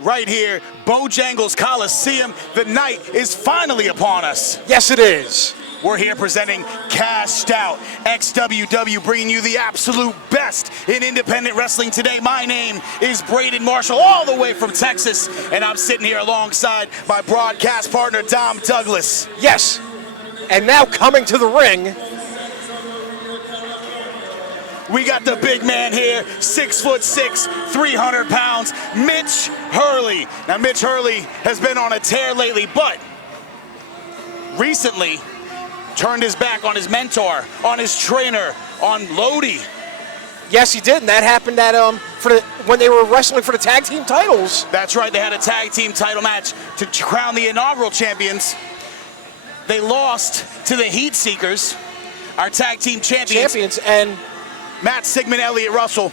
right here, Bojangles Coliseum. The night is finally upon us. Yes, it is. We're here presenting Cashed Out, XWW, bringing you the absolute best in independent wrestling today. My name is Braden Marshall, all the way from Texas, and I'm sitting here alongside my broadcast partner, Dom Douglas. Yes, and now coming to the ring, we got the big man here, 6'6", 300 pounds, Mitch Hurley. Now, Mitch Hurley has been on a tear lately, but recently turned his back on his mentor, on his trainer, on Lodi. yes, he did, and that happened at when they were wrestling for the tag team titles. That's right, they had a tag team title match to crown the inaugural champions. They lost to the Heat Seekers, our tag team champions, and Matt Sigmund, Elliott Russell.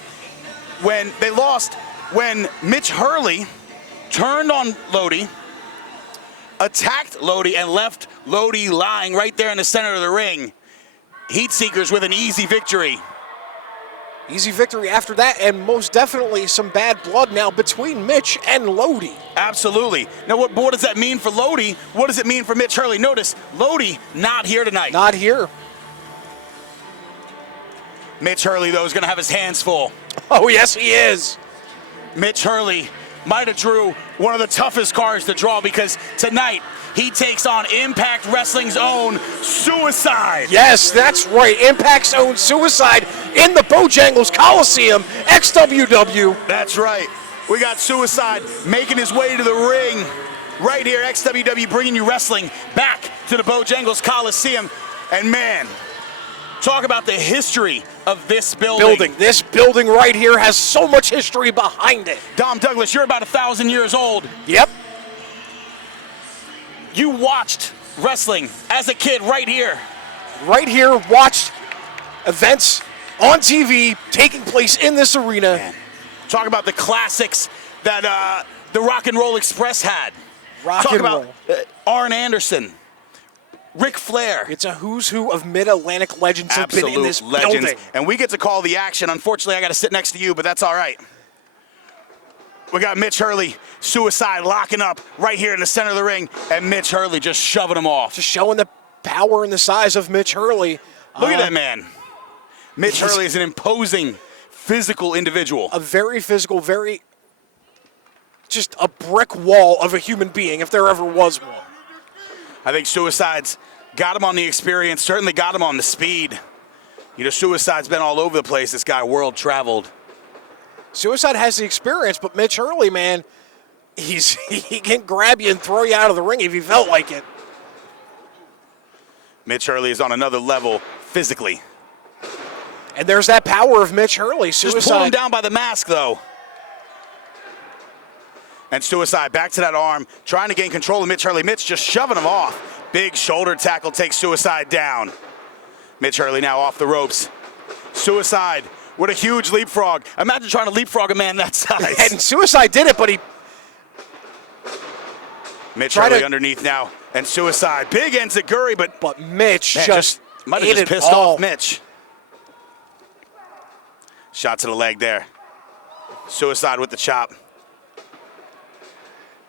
When they lost, when Mitch Hurley turned on Lodi, attacked Lodi, and left Lodi lying right there in the center of the ring. Heat Seekers with an easy victory. Easy victory after that, and most definitely some bad blood now between Mitch and Lodi. Absolutely. Now, what does that mean for Lodi? What does it mean for Mitch Hurley? Notice, Lodi not here tonight. Not here. Mitch Hurley, though, is going to have his hands full. Oh, yes, he is. Mitch Hurley might have drew one of the toughest cards to draw, because tonight he takes on Impact Wrestling's own Suicide. Yes, that's right. Impact's own Suicide in the Bojangles Coliseum, XWW. That's right. We got Suicide making his way to the ring right here, XWW, bringing you wrestling back to the Bojangles Coliseum. And man, talk about the history of this building. This building right here has so much history behind it. Dom Douglas, you're about 1,000 years old. Yep. You watched wrestling as a kid right here. Right here, watched events on TV taking place in this arena. Man. Talk about the classics that the Rock and Roll Express had. Rock and roll. Arn Anderson, Ric Flair. It's a who's who of Mid-Atlantic legends have been in this legends. building. And we get to call the action. Unfortunately, I got to sit next to you, but that's all right. We got Mitch Hurley, Suicide, locking up right here in the center of the ring, and Mitch Hurley just shoving him off. Just showing the power and the size of Mitch Hurley. Look at that man. Mitch Hurley is an imposing, physical individual. A very physical, just a brick wall of a human being, if there ever was one. I think Suicide's got him on the experience, certainly got him on the speed. You know, Suicide's been all over the place, this guy, world traveled. Suicide has the experience, but Mitch Hurley, man, he can grab you and throw you out of the ring if he felt like it. Mitch Hurley is on another level physically. And there's that power of Mitch Hurley. Suicide. Just pull him down by the mask, though. And Suicide back to that arm, trying to gain control of Mitch Hurley. Mitch just shoving him off. Big shoulder tackle takes Suicide down. Mitch Hurley now off the ropes. Suicide with a huge leapfrog. Imagine trying to leapfrog a man that size. And Suicide did it, but he... Mitch Hurley underneath now. And Suicide. Big enziguri, but Mitch man, just might have just pissed off Mitch. Shot to the leg there. Suicide with the chop.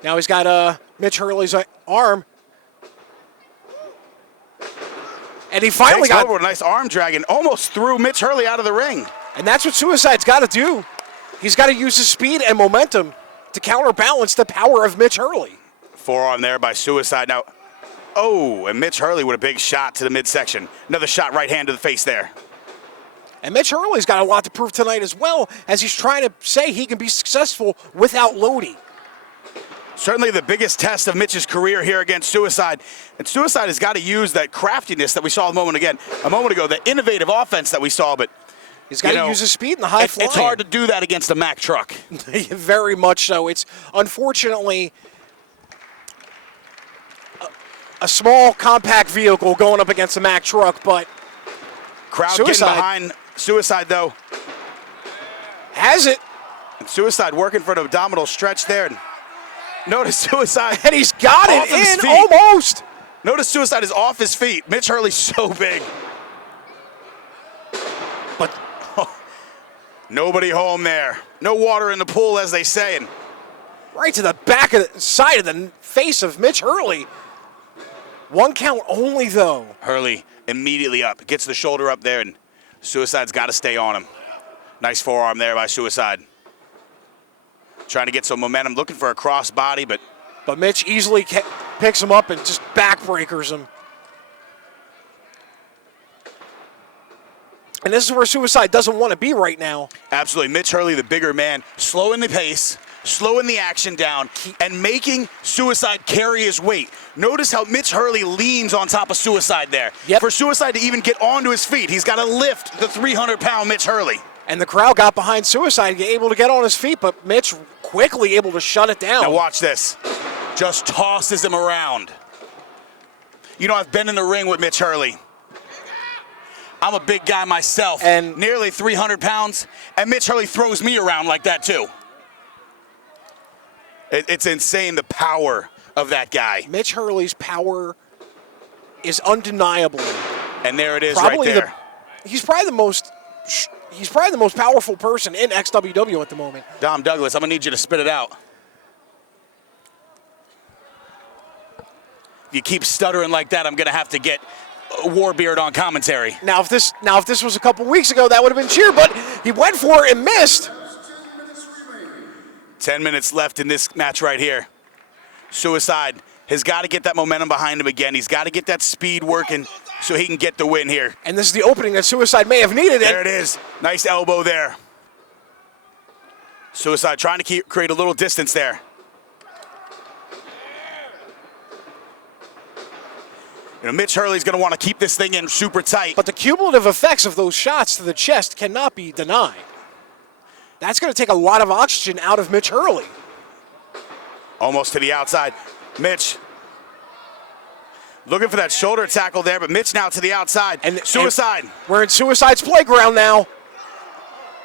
Now he's got Mitch Hurley's arm. And he finally got over a nice arm drag and almost threw Mitch Hurley out of the ring. And that's what Suicide's got to do. He's got to use his speed and momentum to counterbalance the power of Mitch Hurley. Forearm there by Suicide. Now, and Mitch Hurley with a big shot to the midsection. Another shot right hand to the face there. And Mitch Hurley's got a lot to prove tonight as well, as he's trying to say he can be successful without Lodi. Certainly the biggest test of Mitch's career here against Suicide. And Suicide has got to use that craftiness that we saw a moment ago, the innovative offense that we saw, but he's got to use his speed and the high flying. It's hard to do that against a Mack truck. Very much so. It's unfortunately a small, compact vehicle going up against a Mack truck, but crowd getting behind Suicide, though. Has it. And Suicide working for an abdominal stretch there. Notice Suicide. And he's got it in almost. Notice Suicide is off his feet. Mitch Hurley's so big. But nobody home there. No water in the pool, as they say. And Right to the back of the side of the face of Mitch Hurley. 1 count only, though. Hurley immediately up, gets the shoulder up there, and Suicide's got to stay on him. Nice forearm there by Suicide. Trying to get some momentum, looking for a cross body, but Mitch easily picks him up and just backbreakers him. And this is where Suicide doesn't want to be right now. Absolutely. Mitch Hurley, the bigger man, slowing the pace, slowing the action down, and making Suicide carry his weight. Notice how Mitch Hurley leans on top of Suicide there. Yep. For Suicide to even get onto his feet, he's got to lift the 300-pound Mitch Hurley. And the crowd got behind Suicide, able to get on his feet, but Mitch quickly able to shut it down. Now watch this. Just tosses him around. You know, I've been in the ring with Mitch Hurley. I'm a big guy myself, and nearly 300 pounds, and Mitch Hurley throws me around like that too. It's insane, the power of that guy. Mitch Hurley's power is undeniable. And there it is right there. He's probably the most powerful person in XWW at the moment. Dom Douglas, I'm going to need you to spit it out. If you keep stuttering like that, I'm going to have to get Warbeard on commentary. Now, if this was a couple weeks ago, that would have been cheer, but he went for it and missed. 10 minutes left in this match right here. Suicide has got to get that momentum behind him again. He's got to get that speed working so he can get the win here. And this is the opening that Suicide may have needed. There it is. Nice elbow there. Suicide trying to create a little distance there. You know, Mitch Hurley's going to want to keep this thing in super tight. But the cumulative effects of those shots to the chest cannot be denied. That's going to take a lot of oxygen out of Mitch Hurley. Almost to the outside. Mitch looking for that shoulder tackle there, but Mitch now to the outside. And Suicide. And we're in Suicide's playground now.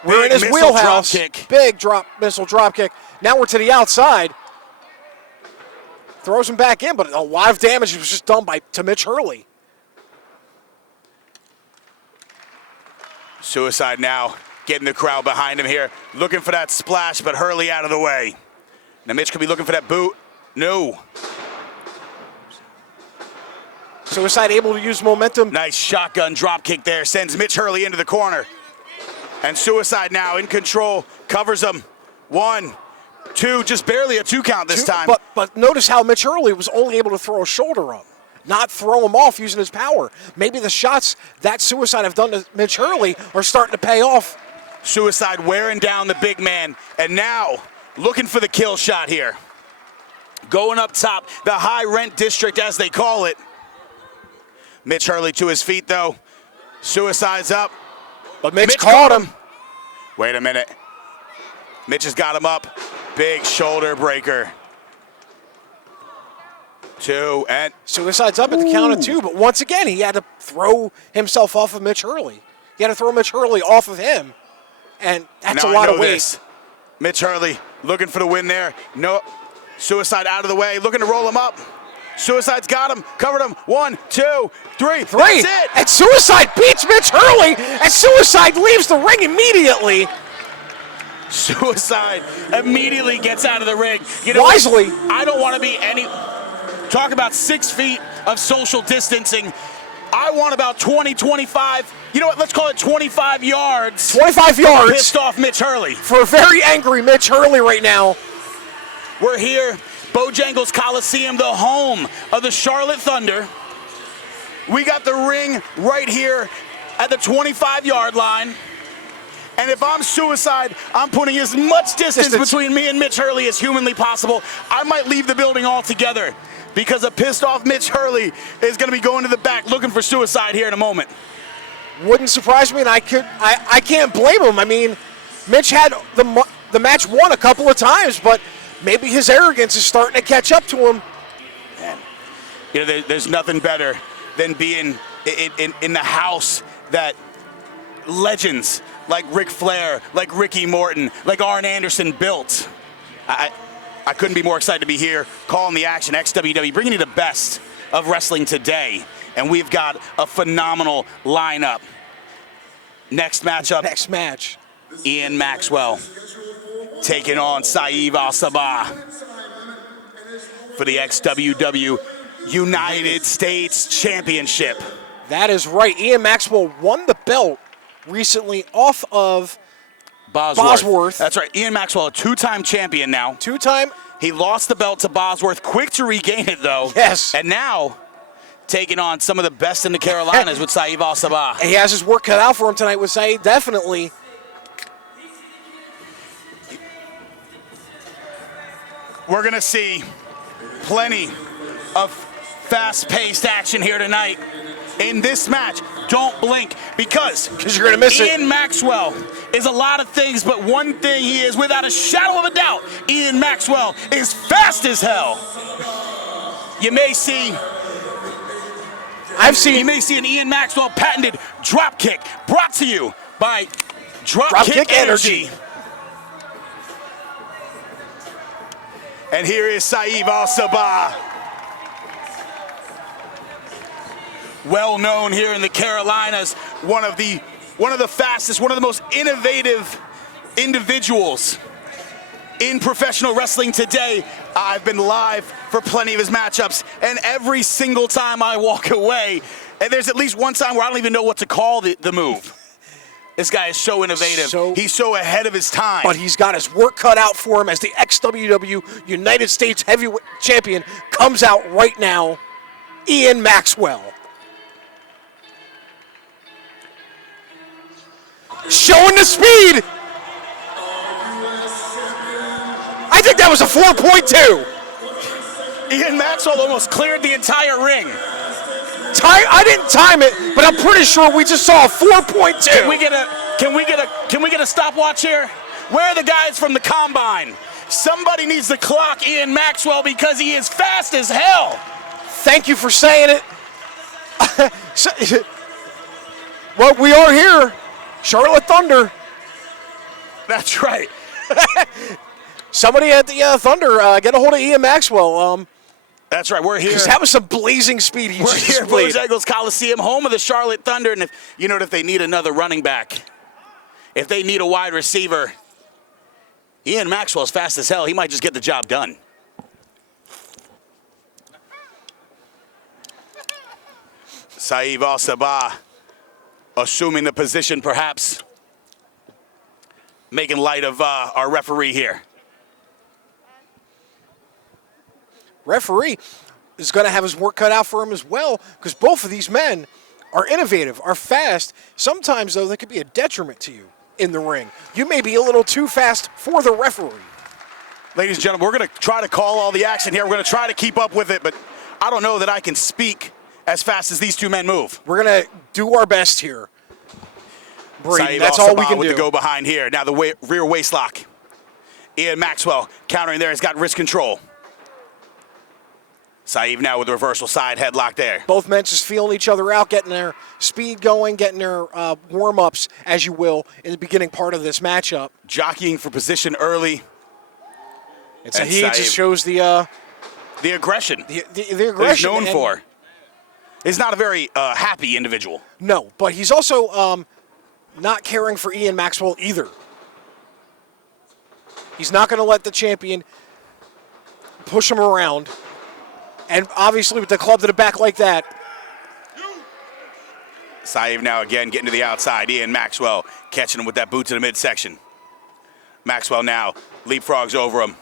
We're in his wheelhouse. Big missile drop kick. Now we're to the outside. Throws him back in, but a lot of damage was just done to Mitch Hurley. Suicide now getting the crowd behind him here. Looking for that splash, but Hurley out of the way. Now Mitch could be looking for that boot. No. Suicide able to use momentum. Nice shotgun drop kick there. Sends Mitch Hurley into the corner. And Suicide now in control. Covers him. 1, 2, just barely a 2 count this time. But notice how Mitch Hurley was only able to throw a shoulder up, not throw him off using his power. Maybe the shots that Suicide have done to Mitch Hurley are starting to pay off. Suicide wearing down the big man, and now looking for the kill shot here. Going up top, the high rent district as they call it. Mitch Hurley to his feet though. Suicide's up. But Mitch caught him. Wait a minute. Mitch has got him up. Big shoulder breaker. 2, and Suicide's up at the count of 2, but once again, he had to throw himself off of Mitch Hurley. He had to throw Mitch Hurley off of him, and that's a lot of weight. Mitch Hurley looking for the win there. No, Suicide out of the way, looking to roll him up. Suicide's got him, covered him. 1, 2, 3. That's it. And Suicide beats Mitch Hurley, and Suicide leaves the ring immediately. Suicide immediately gets out of the ring. You know, wisely. I don't want to be any. Talk about 6 feet of social distancing. I want about 20, 25. You know what? Let's call it 25 yards. 25 yards. Pissed off Mitch Hurley. For a very angry Mitch Hurley right now. We're here, Bojangles Coliseum, the home of the Charlotte Thunder. We got the ring right here at the 25-yard line. And if I'm Suicide, I'm putting as much distance between me and Mitch Hurley as humanly possible. I might leave the building altogether because a pissed off Mitch Hurley is going to be going to the back looking for Suicide here in a moment. Wouldn't surprise me, and I can't blame him. I mean, Mitch had the match won a couple of times, but maybe his arrogance is starting to catch up to him. Man, you know, there's nothing better than being in the house that legends like Ric Flair, like Ricky Morton, like Arn Anderson built. I couldn't be more excited to be here, calling the action, XWW, bringing you the best of wrestling today. And we've got a phenomenal lineup. Next match. Ian Maxwell taking on Saeed Al-Sabah. for the XWW United States Championship. That is right. Ian Maxwell won the belt recently off of Bosworth. That's right. Ian Maxwell, a two-time champion now. Two-time. He lost the belt to Bosworth. Quick to regain it, though. Yes. And now taking on some of the best in the Carolinas with Saeed Al-Sabah. He has his work cut out for him tonight with Saeed, definitely. We're going to see plenty of fast-paced action here tonight in this match. Don't blink, because you're going to miss Ian Maxwell is a lot of things, but one thing he is, without a shadow of a doubt, Ian Maxwell is fast as hell. You may see an Ian Maxwell patented drop kick brought to you by Drop Kick Energy. And here is Saeed Al-Sabah. Well known here in the Carolinas, one of the fastest, one of the most innovative individuals in professional wrestling today. I've been live for plenty of his matchups, and every single time I walk away, and there's at least one time where I don't even know what to call the move. This guy is so innovative. He's so ahead of his time. But he's got his work cut out for him as the XWW United States Heavyweight Champion comes out right now, Ian Maxwell. Showing the speed. I think that was a 4.2. Ian Maxwell almost cleared the entire ring. I didn't time it, but I'm pretty sure we just saw a 4.2. Can we get a stopwatch here? Where are the guys from the combine? Somebody needs to clock Ian Maxwell because he is fast as hell. Thank you for saying it. Well, we are here. Charlotte Thunder. That's right. Somebody at the Thunder, get a hold of Ian Maxwell. That's right, we're here. Because that was some blazing speed he We're just here at played. Blue Eagles Coliseum, home of the Charlotte Thunder, and if they need another running back, if they need a wide receiver, Ian Maxwell's fast as hell. He might just get the job done. Saeed Al-Sabah assuming the position, perhaps making light of our referee here. Referee is going to have his work cut out for him as well, because both of these men are innovative, are fast. Sometimes, though, they could be a detriment to you in the ring. You may be a little too fast for the referee. Ladies and gentlemen, we're going to try to call all the action here. We're going to try to keep up with it, but I don't know that I can speak as fast as these two men move. We're going to do our best here. Saeed that's all we can with do. The go behind here. Now the rear waist lock. Ian Maxwell countering there. He's got wrist control. Saeed now with the reversal side headlock there. Both men just feeling each other out, getting their speed going, getting their warm-ups, as you will, in the beginning part of this matchup. Jockeying for position early. And Saeed just shows the aggression. The that aggression. He's known for. He's not a very happy individual. No, but he's also not caring for Ian Maxwell either. He's not going to let the champion push him around. And obviously with the club to the back like that. Saeed now again getting to the outside. Ian Maxwell catching him with that boot to the midsection. Maxwell now leapfrogs over him.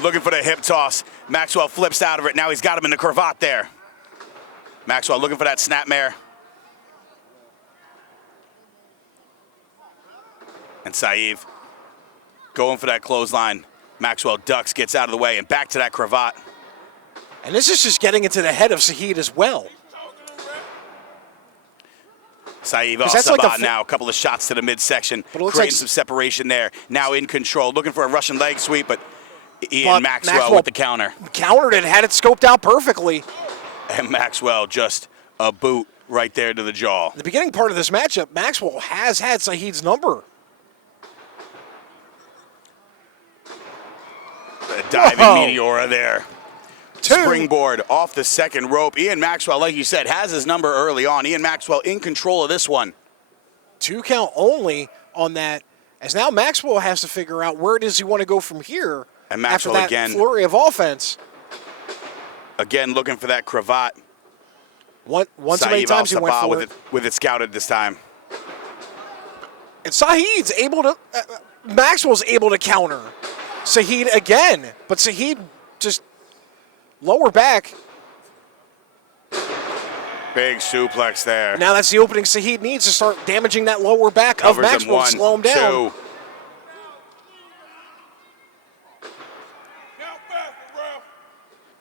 Looking for the hip toss. Maxwell flips out of it. Now he's got him in the cravat there. Maxwell looking for that snapmare. And Saeed going for that clothesline. Maxwell ducks, gets out of the way, and back to that cravat. And this is just getting into the head of Saeed as well. Saeed Al-Sabah now, a couple of shots to the midsection, creating some separation there. Now in control, looking for a Russian leg sweep, but Ian Maxwell with the counter. Countered it, had it scoped out perfectly. And Maxwell just a boot right there to the jaw. The beginning part of this matchup, Maxwell has had Saeed's number. A diving Meteora there. Springboard off the second rope. Ian Maxwell, like you said, has his number early on. Ian Maxwell in control of this one. 2 count only on that, as now Maxwell has to figure out where does he want to go from here And after Maxwell that again, flurry of offense. again looking for that cravat. Once so many Saeed times he went Al-Sabah for it. with it scouted this time. And Saeed's able to, Maxwell's able to counter Saeed again. But Saeed just lower back. Big suplex there. Now that's the opening Saeed needs to start damaging that lower back Covers of Maxwell to slow him down. 2.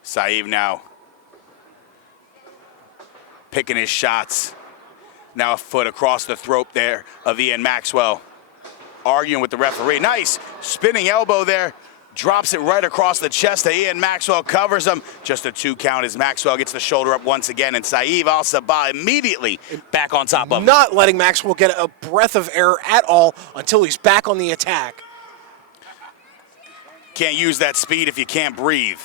Saeed now picking his shots. Now a foot across the throat there of Ian Maxwell. Arguing with the referee. Nice spinning elbow there. Drops it right across the chest of Ian Maxwell. Covers him. Just a 2 count as Maxwell gets the shoulder up once again. And Saeed Al-Sabah immediately back on top of him. Not letting Maxwell get a breath of air at all until he's back on the attack. Can't use that speed if you can't breathe.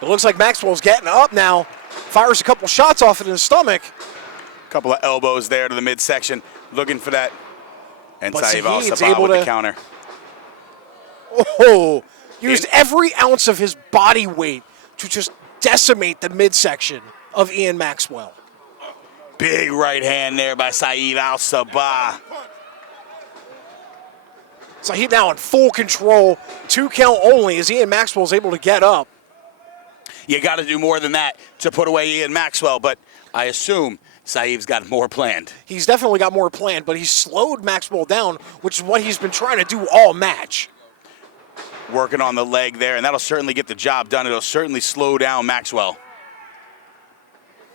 It looks like Maxwell's getting up now. Fires a couple shots off it in the stomach. Couple of elbows there to the midsection. Looking for that. And But Saeed Saeed's Al-Sabah able with the to- counter. Oh, used every ounce of his body weight to just decimate the midsection of Ian Maxwell. Big right hand there by Saeed Al-Sabah. So he's now in full control. 2 count only as Ian Maxwell's able to get up. You got to do more than that to put away Ian Maxwell, but I assume Saeed's got more planned. He's definitely got more planned, but he slowed Maxwell down, which is what he's been trying to do all match. Working on the leg there, and that'll certainly get the job done. It'll certainly slow down Maxwell.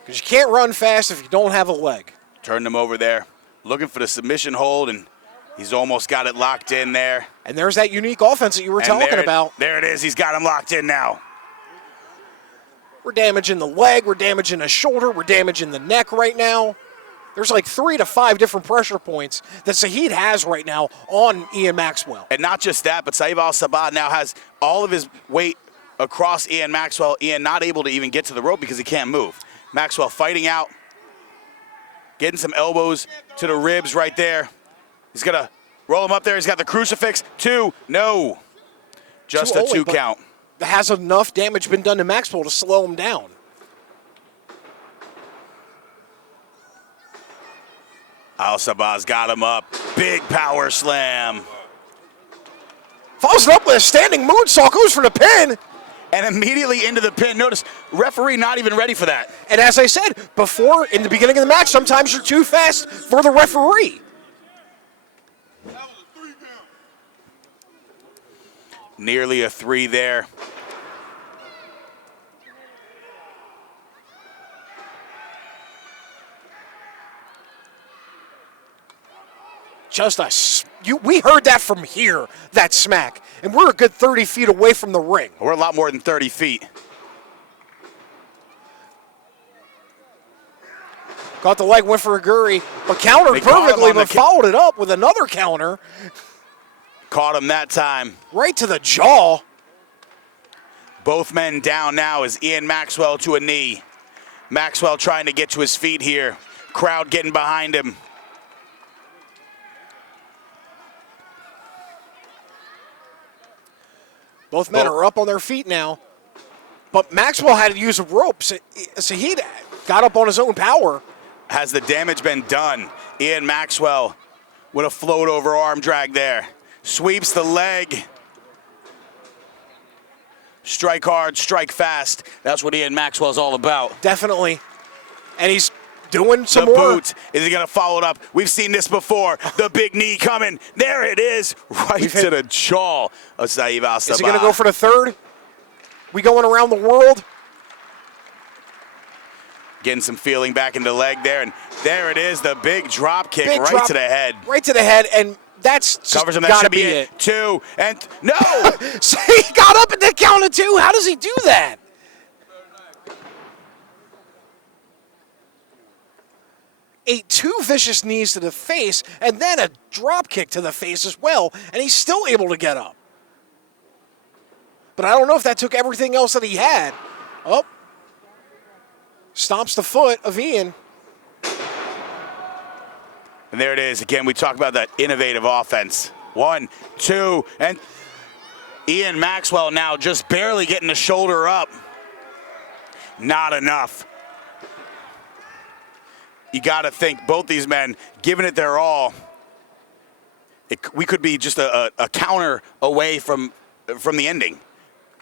Because you can't run fast if you don't have a leg. Turned him over there, looking for the submission hold, and he's almost got it locked in there. And there's that unique offense that you were And talking about. There it is. He's got him locked in now. We're damaging the leg, we're damaging the shoulder, we're damaging the neck right now. There's like 3 to 5 different pressure points that Saeed has right now on Ian Maxwell. And not just that, but Saeed Al-Sabah now has all of his weight across Ian Maxwell. Ian not able to even get to the rope because he can't move. Maxwell fighting out, getting some elbows to the ribs right there. He's going to roll him up there. He's got the crucifix. 2, no. Just a 2 count. Has enough damage been done to Maxwell to slow him down? Al-Sabah's got him up. Big power slam. Follows it up with a standing moonsault, goes for the pin. And immediately into the pin. Notice, referee not even ready for that. And as I said before, in the beginning of the match, sometimes you're too fast for the referee. Nearly a 3 there. We heard that from here, that smack. And we're a good 30 feet away from the ring. We're a lot more than 30 feet. Caught the leg, went for a guri, but countered They caught him perfectly, on the but followed it up with another counter. Caught him that time. Right to the jaw. Both men down now as Ian Maxwell to a knee. Maxwell trying to get to his feet here. Crowd getting behind him. Both men are up on their feet now. But Maxwell had to use a rope, so he got up on his own power. Has the damage been done? Ian Maxwell with a float over arm drag there. Sweeps the leg. Strike hard, strike fast. That's what Ian Maxwell's all about. Definitely. And he's doing some The more. boot. Is he going to follow it up? We've seen this before. The big knee coming. There it is. Right to the jaw of Saeed Al-Sabah. Is he going to go for the third? We going around the world? Getting some feeling back in the leg there. And there it is. The big drop kick Big right drop, to the head. Right to the head. And that's just Covers him. That gotta should be be it. 2 and no. So he got up at the count of 2. How does he do that? Ate 2 vicious knees to the face and then a drop kick to the face as well, and he's still able to get up. But I don't know if that took everything else that he had. Oh. Stomps the foot of Ian. And there it is. Again, we talk about that innovative offense. 1, 2, and Ian Maxwell now just barely getting the shoulder up. Not enough. You got to think both these men giving it their all. We could be just a counter away from the ending.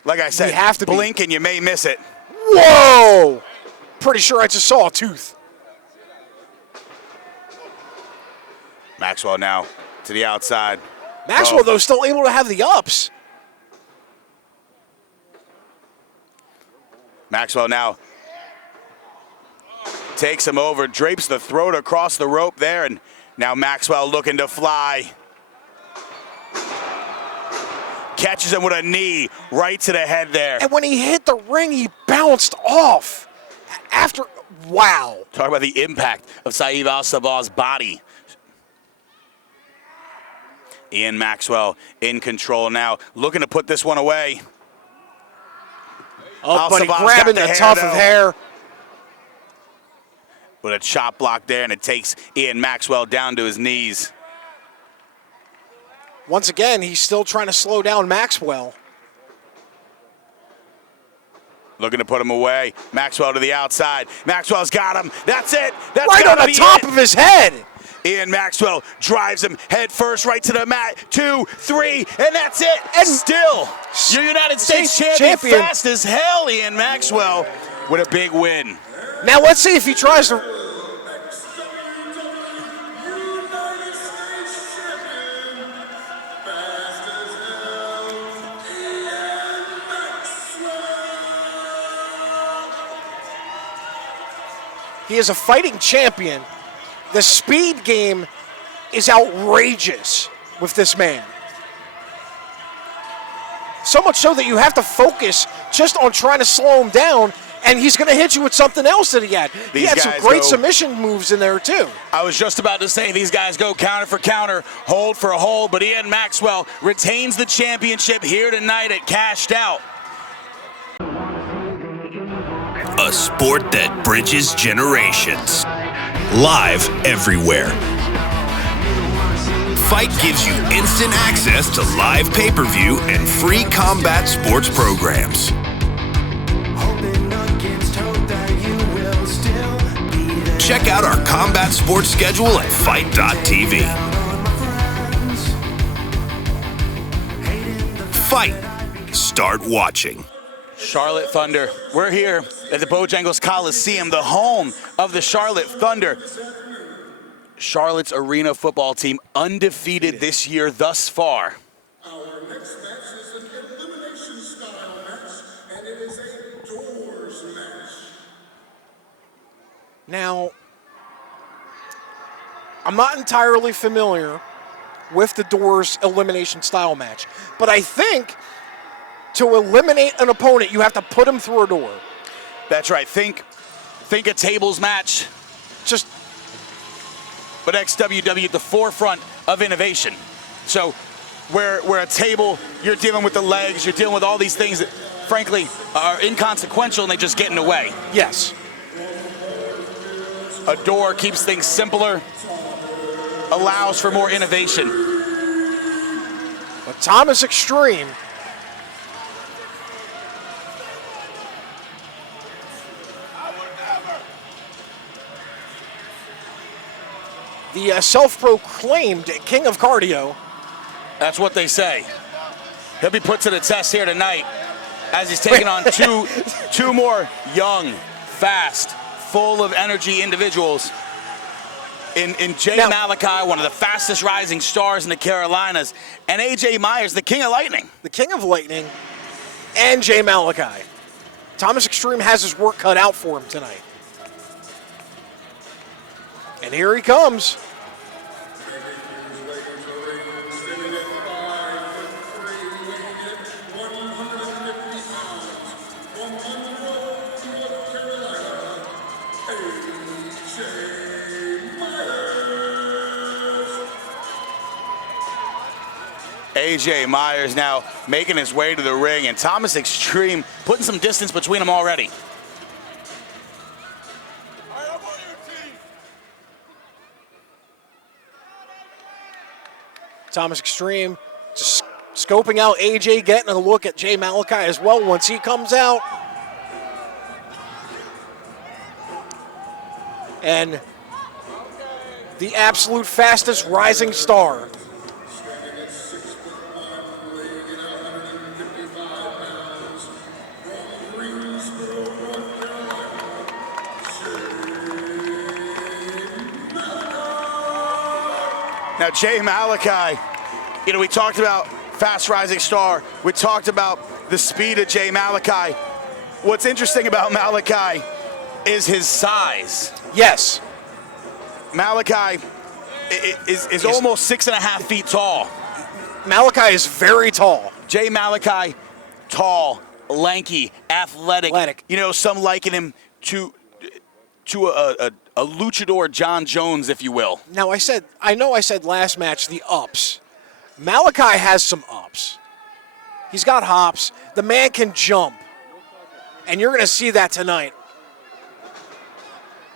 Like I said, we have to blink and you may miss it. Whoa! Pretty sure I just saw a tooth. Maxwell now to the outside. Maxwell, though, still able to have the ups. Maxwell now takes him over, drapes the throat across the rope there, and now Maxwell looking to fly. Catches him with a knee right to the head there. And when he hit the ring, he bounced off. Wow. Talk about the impact of Saeed Al-Sabah's body. Ian Maxwell in control now, looking to put this one away. Oh, but he grabbing the tuft of hair. With a chop block there, and it takes Ian Maxwell down to his knees. Once again, he's still trying to slow down Maxwell. Looking to put him away. Maxwell to the outside. Maxwell's got him. That's it. That's right on the top of his head. Ian Maxwell drives him head first right to the mat. 2, 3, and that's it. And still, your United States champion fast as hell, Ian Maxwell, with a big win. Now let's see if he tries to... He is a fighting champion. The speed game is outrageous with this man. So much so that you have to focus just on trying to slow him down, and he's going to hit you with something else that he had. He had some great submission moves in there, too. I was just about to say, these guys go counter for counter, hold for hold, but Ian Maxwell retains the championship here tonight at Cashed Out. A sport that bridges generations. Live everywhere. Fight gives you instant access to live pay-per-view and free combat sports programs. Check out our combat sports schedule at fight.tv. Fight. Start watching. Charlotte Thunder. We're here at the Bojangles Coliseum, the home of the Charlotte Thunder. Charlotte's arena football team undefeated this year thus far. Our next match is an elimination style match, and it is a doors match. Now, I'm not entirely familiar with the doors elimination style match, but I think to eliminate an opponent, you have to put him through a door. That's right. Think a tables match. Just, but XWW at the forefront of innovation. So where a table, you're dealing with the legs, you're dealing with all these things that, frankly, are inconsequential and they just get in the way. yes. A door keeps things simpler, allows for more innovation. But Thomas Xtreme, the self-proclaimed king of cardio. That's what they say. He'll be put to the test here tonight as he's taking on two more young, fast, full of energy individuals in Jay Malachi, one of the fastest rising stars in the Carolinas, and AJ Myers, the king of lightning. The king of lightning and Jay Malachi. Thomas Xtreme has his work cut out for him tonight. And here he comes. AJ Myers now making his way to the ring, and Thomas Xtreme putting some distance between them already. Thomas Xtreme just scoping out AJ, getting a look at Jay Malachi as well once he comes out. And the absolute fastest rising star. Standing at 6'1", weighing in 155 pounds, from Greensboro, North Carolina, Now, Jay Malachi, we talked about fast rising star. We talked about the speed of Jay Malachi. What's interesting about Malachi is his size. Yes. Malachi is almost 6.5 feet tall. Malachi is very tall. Jay Malachi, tall, lanky, athletic. Some liken him to a luchador John Jones, if you will. Now, I know I said last match the ups. Malachi has some ups. He's got hops. The man can jump. And you're going to see that tonight.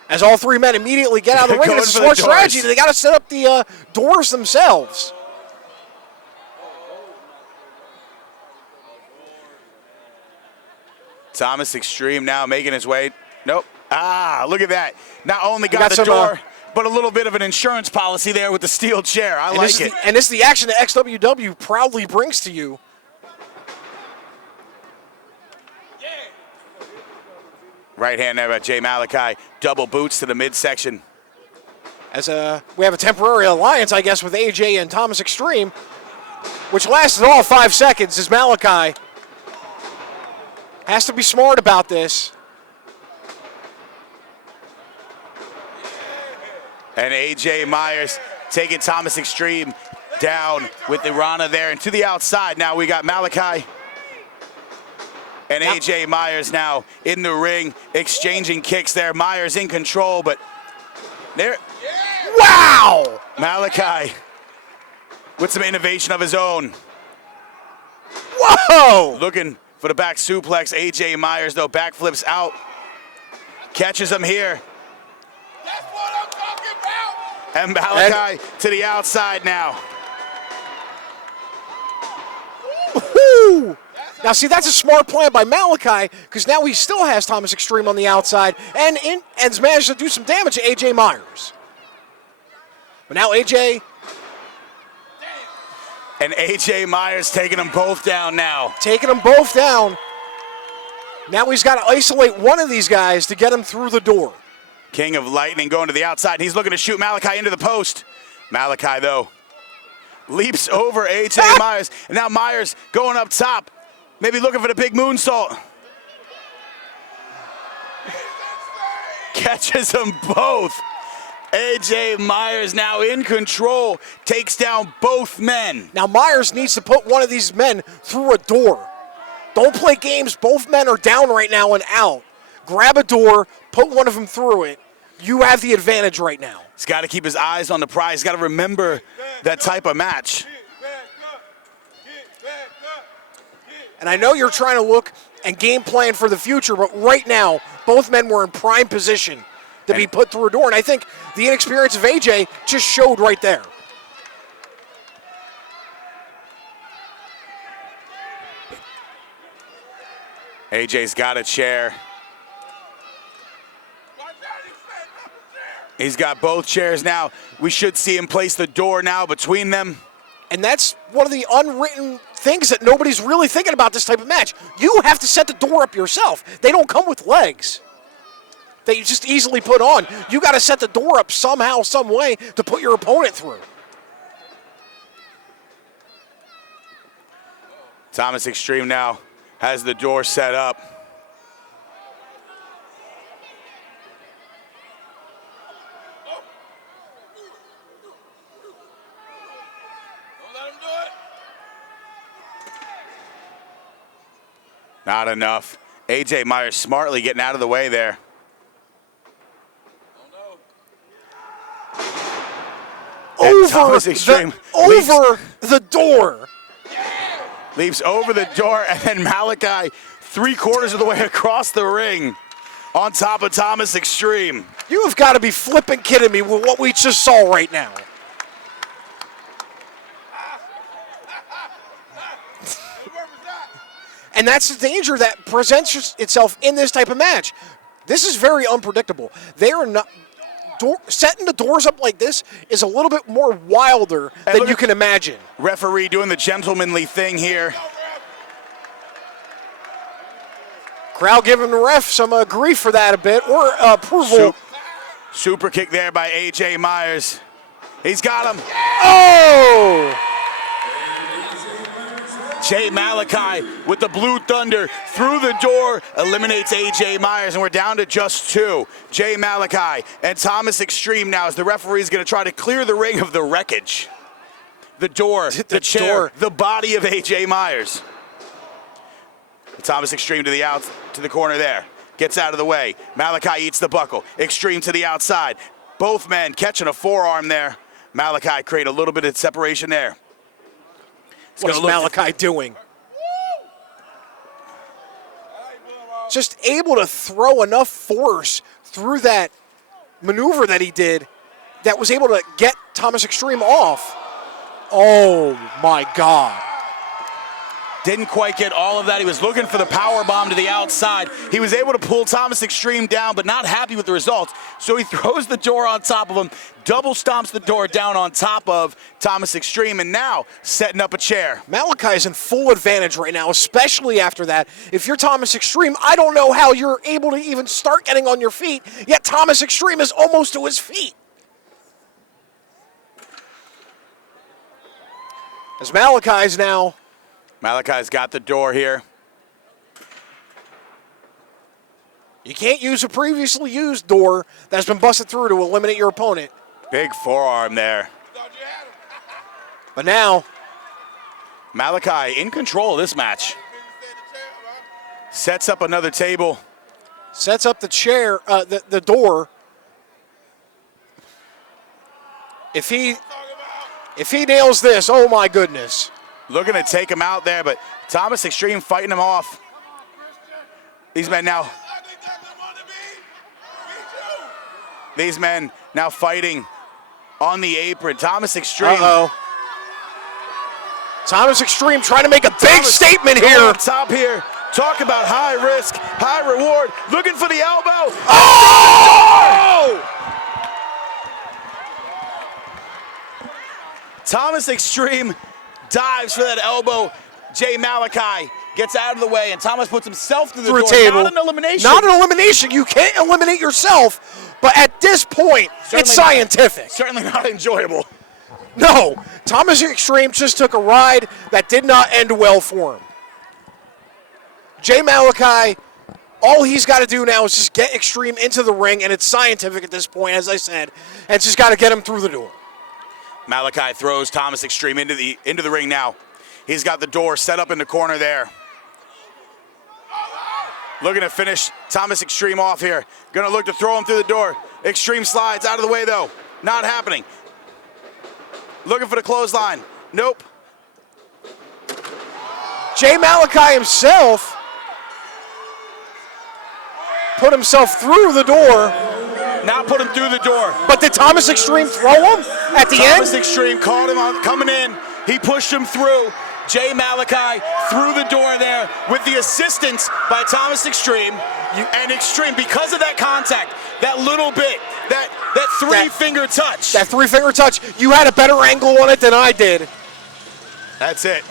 As all three men immediately get out of the ring, it's a smart strategy. They got to set up the doors themselves. Thomas Xtreme now making his way. Nope. Look at that. Not only got the door, but a little bit of an insurance policy there with the steel chair. I like it. And this is the action that XWW proudly brings to you. Right hand there by Jay Malachi. Double boots to the midsection. As we have a temporary alliance, I guess, with AJ and Thomas Xtreme, which lasted all 5 seconds, as Malachi has to be smart about this. And AJ Myers taking Thomas Xtreme down with the Rana there and to the outside. Now we got Malachi and AJ Myers now in the ring, exchanging kicks there. Myers in control, but there. Wow! Malachi with some innovation of his own. Whoa! Looking for the back suplex. AJ Myers, though, backflips out. Catches him here. That's what I'm talking about. And Malachi to the outside now. Woo-hoo! Now, see, that's a smart plan by Malachi, because now he still has Thomas Xtreme on the outside and has managed to do some damage to AJ Myers. But now AJ... And AJ Myers taking them both down now. Taking them both down. Now he's got to isolate one of these guys to get him through the door. King of Lightning going to the outside. He's looking to shoot Malachi into the post. Malachi, though, leaps over AJ Myers. And now Myers going up top. Maybe looking for the big moonsault. Catches them both. AJ Myers now in control, takes down both men. Now Myers needs to put one of these men through a door. Don't play games. Both men are down right now and out. Grab a door, put one of them through it. You have the advantage right now. He's got to keep his eyes on the prize. He's got to remember that type of match. And I know you're trying to look and game plan for the future, but right now, both men were in prime position to be put through a door. And I think the inexperience of AJ just showed right there. AJ's got a chair. He's got both chairs now. We should see him place the door now between them. And that's one of the unwritten things that nobody's really thinking about this type of match. You have to set the door up yourself. They don't come with legs that you just easily put on. You got to set the door up somehow, some way to put your opponent through. Thomas Xtreme now has the door set up. Not enough. AJ Myers smartly getting out of the way there. Over the door. Leaps over the door, and then Malachi 3/4 of the way across the ring on top of Thomas Xtreme. You have got to be flipping kidding me with what we just saw right now. And that's the danger that presents itself in this type of match. This is very unpredictable. They are not setting the doors up like this is a little bit more wilder than you can imagine. Referee doing the gentlemanly thing here. Crowd giving the ref some grief for that a bit, or approval. Super kick there by A.J. Myers. He's got him. Oh! Jay Malachi with the Blue Thunder through the door eliminates A.J. Myers, and we're down to just 2. Jay Malachi and Thomas Xtreme now as the referee is going to try to clear the ring of the wreckage. The door, the chair, the body of A.J. Myers. Thomas Xtreme to the corner there. Gets out of the way. Malachi eats the buckle. Xtreme to the outside. Both men catching a forearm there. Malachi create a little bit of separation there. What's Malachi doing? Just able to throw enough force through that maneuver that he did that was able to get Thomas Xtreme off. Oh, my God. Didn't quite get all of that. He was looking for the power bomb to the outside. He was able to pull Thomas Xtreme down, but not happy with the results. So he throws the door on top of him, double stomps the door down on top of Thomas Xtreme, and now setting up a chair. Malachi is in full advantage right now, especially after that. If you're Thomas Xtreme, I don't know how you're able to even start getting on your feet, yet Thomas Xtreme is almost to his feet. As Malachi's got the door here. You can't use a previously used door that's been busted through to eliminate your opponent. Big forearm there. But now, Malachi in control of this match. Sets up another table. Sets up the chair, the door. If he nails this, oh my goodness. Looking to take him out there, but Thomas Xtreme fighting him off. These men now fighting on the apron. Thomas Xtreme. Uh-oh. Thomas Xtreme trying to make a big statement here. On top here. Talk about high risk, high reward. Looking for the elbow. Oh! Thomas Xtreme dives for that elbow. Jay Malachi gets out of the way, and Thomas puts himself through the door. Table. Not an elimination. Not an elimination. You can't eliminate yourself, but at this point, it's scientific. Certainly not enjoyable. No, Thomas Xtreme just took a ride that did not end well for him. Jay Malachi, all he's got to do now is just get Xtreme into the ring, and it's scientific at this point, as I said, and just got to get him through the door. Malachi throws Thomas Xtreme into the ring now. He's got the door set up in the corner there. Looking to finish Thomas Xtreme off here. Gonna look to throw him through the door. Xtreme slides out of the way though. Not happening. Looking for the clothesline. Nope. Jay Malachi himself put himself through the door. Not put him through the door. But did Thomas Xtreme throw him at the end? Thomas Xtreme called him on coming in. He pushed him through. Jay Malachi through the door there with the assistance by Thomas Xtreme. And Xtreme, because of that contact, that little bit, that three-finger touch. That three-finger touch, you had a better angle on it than I did. That's it.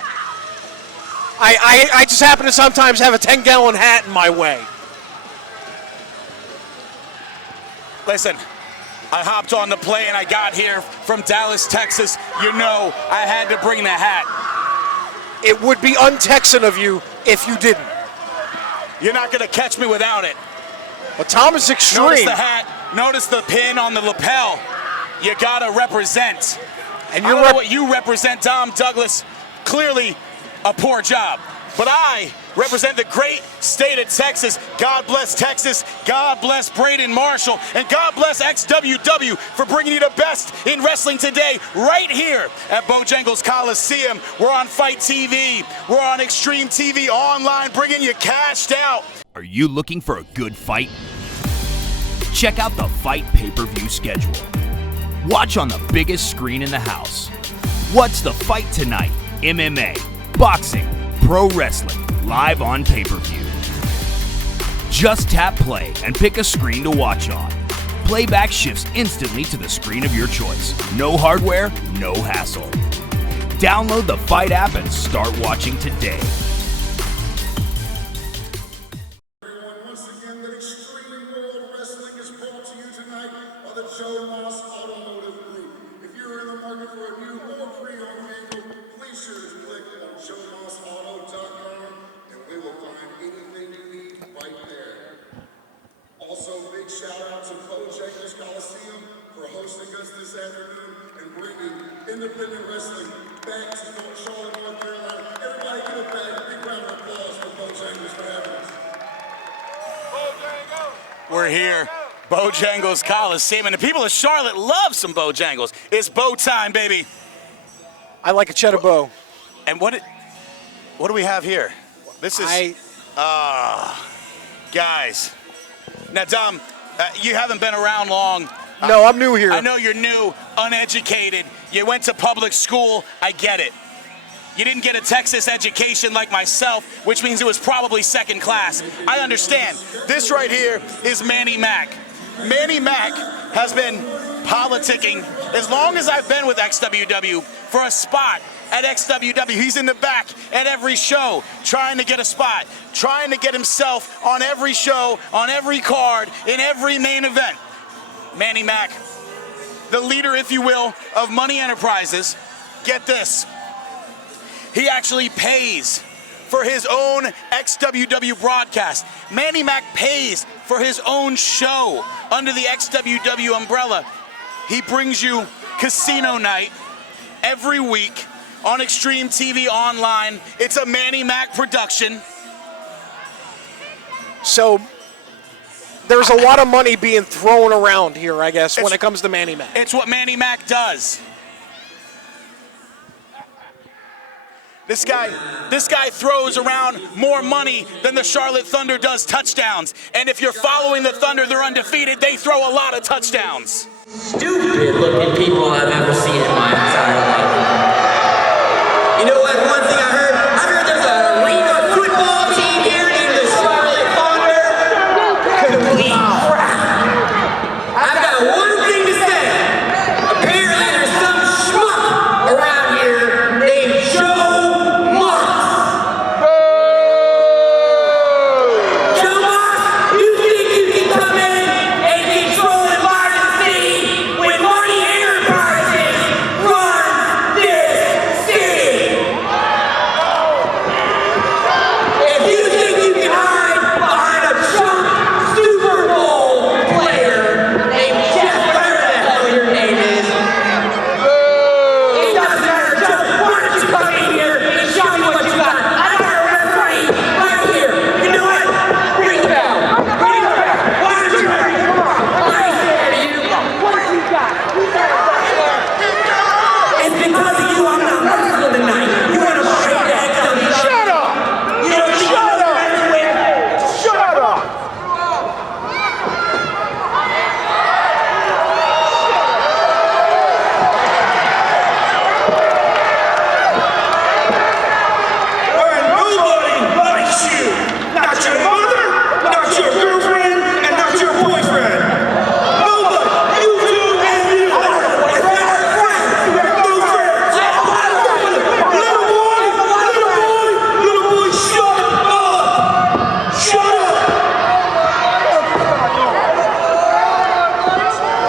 I just happen to sometimes have a 10-gallon hat in my way. Listen, I hopped on the plane. I got here from Dallas, Texas. You know I had to bring the hat. It would be un-Texan of you if you didn't. You're not going to catch me without it. But Thomas Xtreme. Notice the hat. Notice the pin on the lapel. You got to represent. And I don't know what you represent, Dom Douglas. Clearly a poor job. But I represent the great state of Texas. God bless Texas. God bless Braden Marshall. And God bless XWW for bringing you the best in wrestling today right here at Bojangles Coliseum. We're on Fight TV. We're on Xtreme TV online, bringing you cashed out. Are you looking for a good fight? Check out the Fight pay-per-view schedule. Watch on the biggest screen in the house. What's the fight tonight? MMA, boxing, pro wrestling, live on pay-per-view. Just tap play and pick a screen to watch on. Playback shifts instantly to the screen of your choice. No hardware, no hassle. Download the Fight app and start watching today. Everyone, once again, the Xtreme World Wrestling is brought to you tonight by the Joe Moss Automotive Group. If you're in the market for a new or pre-owned vehicle, please sure to click on JoeMossAuto.com and we will find anything you need right there. Also, big shout out to Bojangles Coliseum for hosting us this afternoon and bringing independent wrestling back to Charlotte, North Carolina. Everybody give a big round of applause for Bojangles for having us. We're here, Bojangles Coliseum, and the people of Charlotte love some Bojangles. It's bow time, baby. I like a cheddar bow. And what do we have here? This is, guys. Now, Dom, you haven't been around long. No, I'm new here. I know you're new, uneducated. You went to public school. I get it. You didn't get a Texas education like myself, which means it was probably second class. I understand. This right here is manny-mac. Manny-mac has been politicking as long as I've been with XWW for a spot at XWW. He's in the back at every show trying to get a spot, trying to get himself on every show, on every card, in every main event. Manny-mac, the leader, if you will, of Money Enterprises. Get this. He actually pays for his own XWW broadcast. Manny-mac pays for his own show under the XWW umbrella. He brings you Casino Night every week on Xtreme TV Online. It's a Manny-mac production. So there's a lot of money being thrown around here, I guess, when it comes to manny-mac. It's what Manny-mac does. This guy throws around more money than the Charlotte Thunder does touchdowns. And if you're following the Thunder, they're undefeated. They throw a lot of touchdowns. Stupid looking people I've ever seen in my entire life. You know what? One thing I heard there's an arena football team here named the Charlotte Thunder. Complete crap. I've got one thing to say. Apparently there's some schmuck around here named Joe Moss. Joe Moss, you think you can come in and control and bar the city when Money Enterprises runs this city? If you think you can hide behind a chump Super Bowl player named Jeff, whatever the hell your name is, it doesn't matter, Joe. Why don't you come in here and show me what you got? I got a referee right here. You know what? Ring the bell. Ring the bell. Why don't you ring? Come on. I ain't scared of you. What you got? It's because of you I'm not wrestling tonight. You want to break the XWW? Shut up! You don't think you know wrestling? Shut up! Where nobody likes you. Not your mother, not your girlfriend, and not your boyfriend. Nobody. You two and you. If you are friends, no friends. Little boy, shut up. Shut up.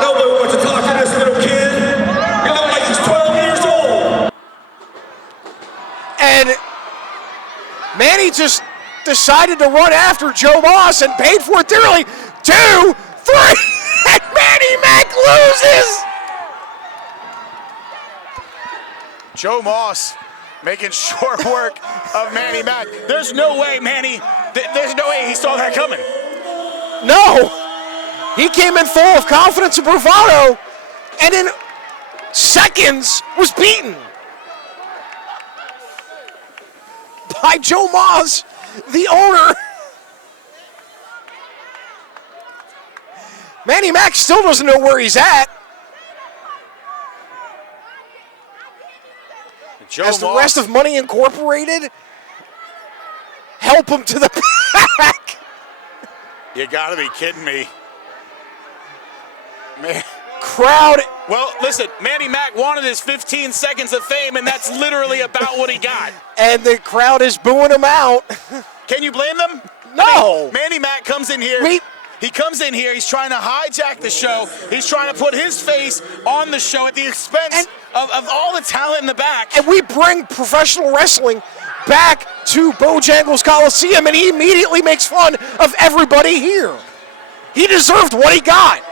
Nobody wants to talk to this little kid. You look like he's 12 years old. And Manny just decided to run after Joe Moss and paid for it dearly. 2, 3, and manny-mac loses. Joe Moss making short work of Manny-mac. There's no way, Manny, there's no way he saw that coming. No, he came in full of confidence and bravado, and in seconds was beaten by Joe Moss, the owner. Manny-mac still doesn't know where he's at. Joe As the Moss, rest of Money Incorporated help him to the back. You gotta be kidding me. Man. Crowd. Well, listen, Manny-Mac wanted his 15 seconds of fame, and that's literally about what he got. And the crowd is booing him out. Can you blame them? No. I mean, Manny-Mac comes in here. He comes in here. He's trying to hijack the show. He's trying to put his face on the show at the expense of all the talent in the back. And we bring professional wrestling back to Bojangles Coliseum, and he immediately makes fun of everybody here. He deserved what he got.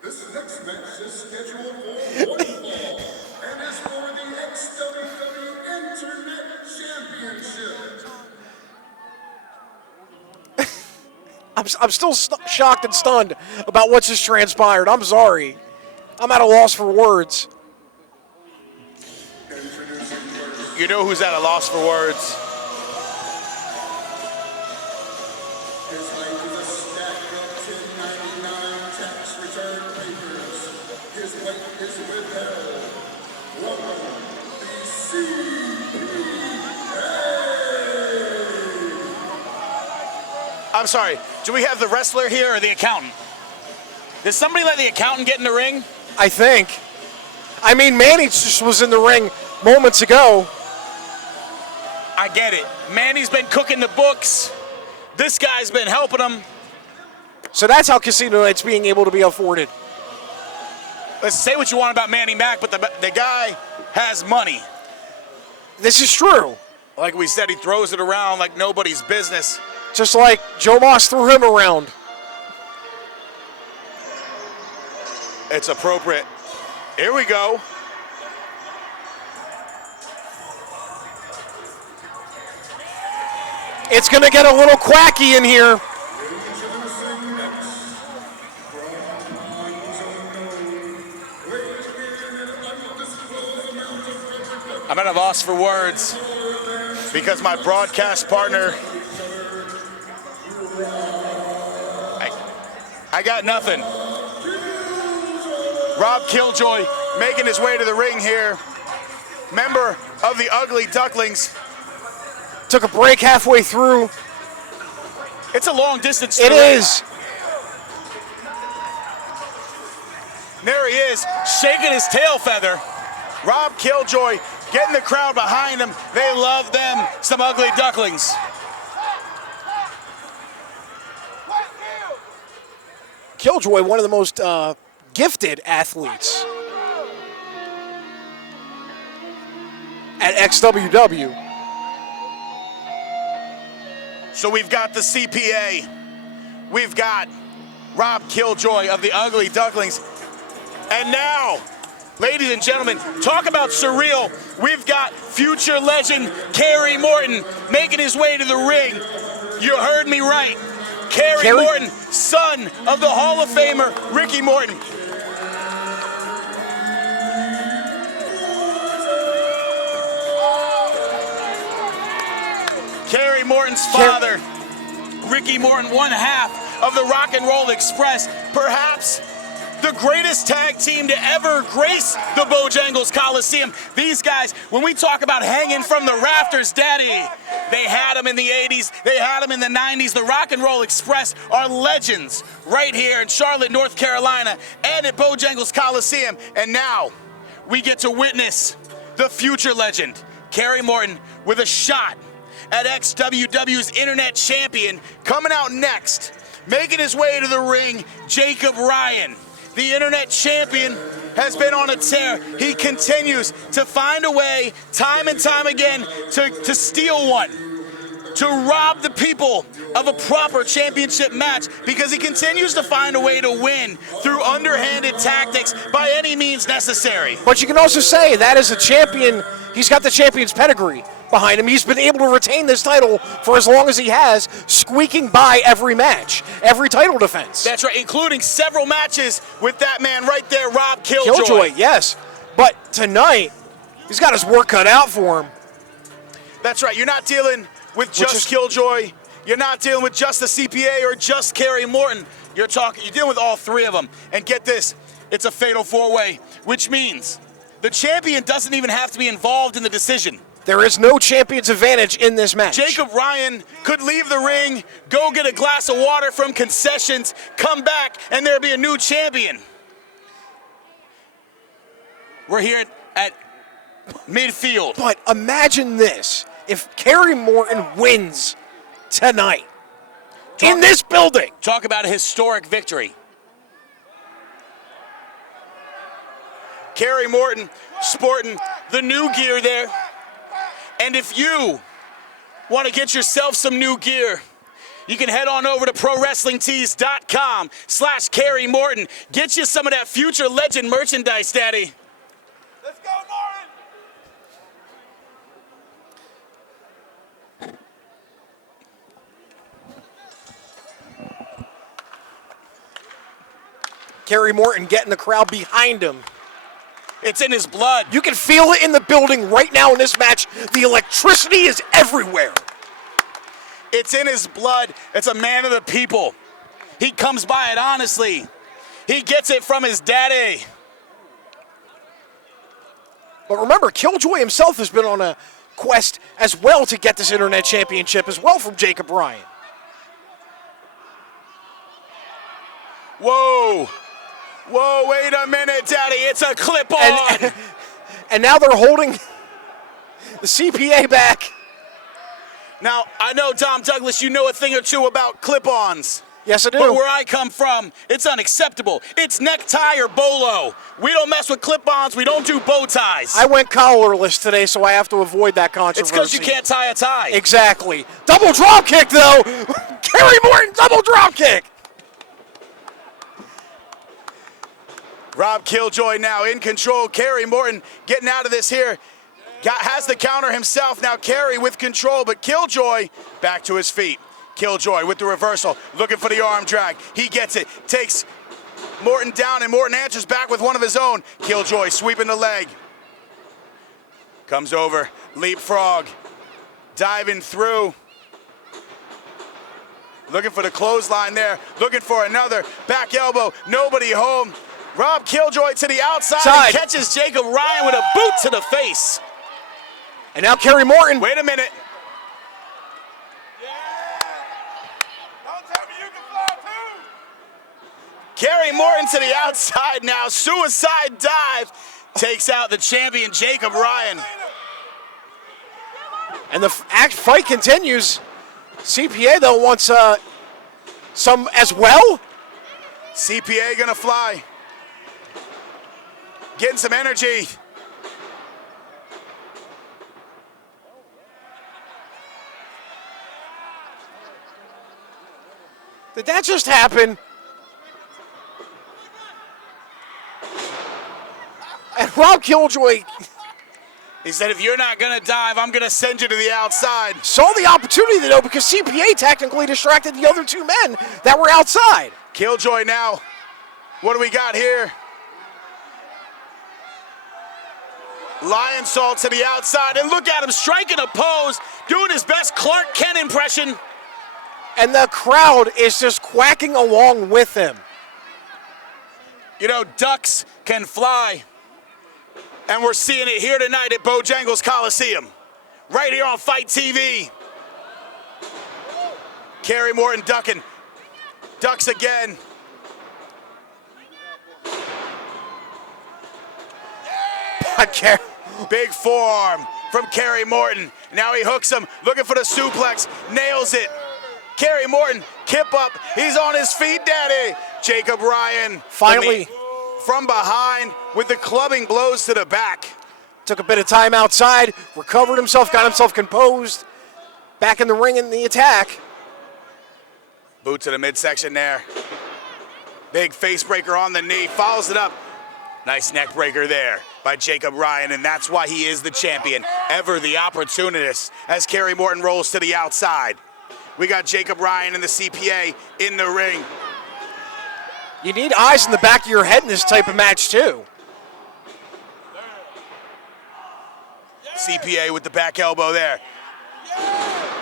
This next match is scheduled for one fall and is for the XWW Internet Championship. I'm still shocked and stunned about what's just transpired. I'm sorry. I'm at a loss for words. You know who's at a loss for words? His height is a stack of 1099 tax return papers. His weight is withheld. Welcome, the CPA. I'm sorry. Do we have the wrestler here or the accountant? Did somebody let the accountant get in the ring? I think. I mean, Manny just was in the ring moments ago. I get it. Manny's been cooking the books. This guy's been helping him. So that's how Casino Night's being able to be afforded. Let's say what you want about Manny-Mac, but the guy has money. This is true. Like we said, he throws it around like nobody's business. Just like Joe Moss threw him around. It's appropriate. Here we go. It's going to get a little quacky in here. I'm at a loss for words because my broadcast partner, I got nothing. Rob Killjoy making his way to the ring here. Member of the Ugly Ducklings. Took a break halfway through. It's a long distance. It is. There he is, shaking his tail feather. Rob Killjoy getting the crowd behind him. They love them, some Ugly Ducklings. Killjoy, one of the most gifted athletes at XWW. So we've got the CPA. We've got Rob Killjoy of the Ugly Ducklings. And now, ladies and gentlemen, talk about surreal. We've got future legend Kerry Morton making his way to the ring. You heard me right. Kerry Morton, son of the Hall of Famer Ricky Morton. Kerry Morton's father, Ricky Morton, one half of the Rock and Roll Express, perhaps the greatest tag team to ever grace the Bojangles Coliseum. These guys, when we talk about hanging from the rafters, Daddy, they had them in the 80s, they had them in the 90s. The Rock and Roll Express are legends right here in Charlotte, North Carolina, and at Bojangles Coliseum. And now we get to witness the future legend, Kerry Morton, with a shot at XWW's Internet Champion. Coming out next, making his way to the ring, Jacob Ryan. The Internet Champion has been on a tear. He continues to find a way, time and time again, to steal one, to rob the people of a proper championship match, because he continues to find a way to win through underhanded tactics by any means necessary. But you can also say that as a champion, he's got the champion's pedigree behind him. He's been able to retain this title for as long as he has, squeaking by every match, every title defense. That's right, including several matches with that man right there, Rob Killjoy. Killjoy, yes. But tonight, he's got his work cut out for him. That's right. You're not dealing with just Killjoy. You're not dealing with just the CPA or just Kerry Morton. You're dealing with all three of them. And get this, it's a fatal four-way, which means the champion doesn't even have to be involved in the decision. There is no champion's advantage in this match. Jacob Ryan could leave the ring, go get a glass of water from concessions, come back, and there'd be a new champion. We're here at midfield. But imagine this. If Kerry Morton wins tonight in this building. Talk about a historic victory. Kerry Morton sporting the new gear there. And if you want to get yourself some new gear, you can head on over to ProWrestlingTees.com/Kerry Morton. Get you some of that future legend merchandise, Daddy. Let's go, Norton! Kerry Morton getting the crowd behind him. It's in his blood. You can feel it in the building right now in this match. The electricity is everywhere. It's in his blood. It's a man of the people. He comes by it honestly. He gets it from his daddy. But remember, Killjoy himself has been on a quest as well to get this Internet Championship as well from Jacob Ryan. Whoa. Whoa, wait a minute, Daddy. It's a clip-on. And now they're holding the CPA back. Now, I know, Dom Douglas, you know a thing or two about clip-ons. Yes, I do. But where I come from, it's unacceptable. It's necktie or bolo. We don't mess with clip-ons. We don't do bow ties. I went collarless today, so I have to avoid that controversy. It's because you can't tie a tie. Exactly. Double drop kick, though. Kerry Morton, double drop kick. Rob Killjoy now in control. Kerry Morton getting out of this here. Has the counter himself. Now Kerry with control, but Killjoy back to his feet. Killjoy with the reversal, looking for the arm drag. He gets it, takes Morton down, and Morton answers back with one of his own. Killjoy sweeping the leg. Comes over, leapfrog, diving through. Looking for the clothesline there, looking for another back elbow, nobody home. Rob Killjoy to the outside and catches Jacob Ryan with a boot to the face. And now Kerry Morton. Wait a minute. Don't tell me you can fly too! Kerry Morton to the outside now. Suicide dive takes out the champion Jacob Ryan. And the fight continues. CPA, though, wants some as well. CPA gonna fly. Getting some energy. Did that just happen? And Rob Killjoy He said, if you're not gonna dive, I'm gonna send you to the outside. saw the opportunity, though, because CPA technically distracted the other two men that were outside. Killjoy now. What do we got here? Lion Salt to the outside, and look at him striking a pose, doing his best Clark Kent impression. And the crowd is just quacking along with him. You know, ducks can fly. And we're seeing it here tonight at Bojangles Coliseum. Right here on Fight TV. Kerry Morton ducking. Ducks again. Big forearm from Kerry Morton. Now he hooks him, looking for the suplex. Nails it. Kerry Morton, kip up. He's on his feet, Daddy. Jacob Ryan. Finally. From behind with the clubbing blows to the back. Took a bit of time outside, recovered himself, got himself composed. Back in the ring in the attack. Boot to the midsection there. Big face breaker on the knee, follows it up. Nice neck breaker there by Jacob Ryan, and that's why he is the champion, ever the opportunist, as Kerry Morton rolls to the outside. We got Jacob Ryan and the CPA in the ring. You need eyes in the back of your head in this type of match, too. CPA with the back elbow there.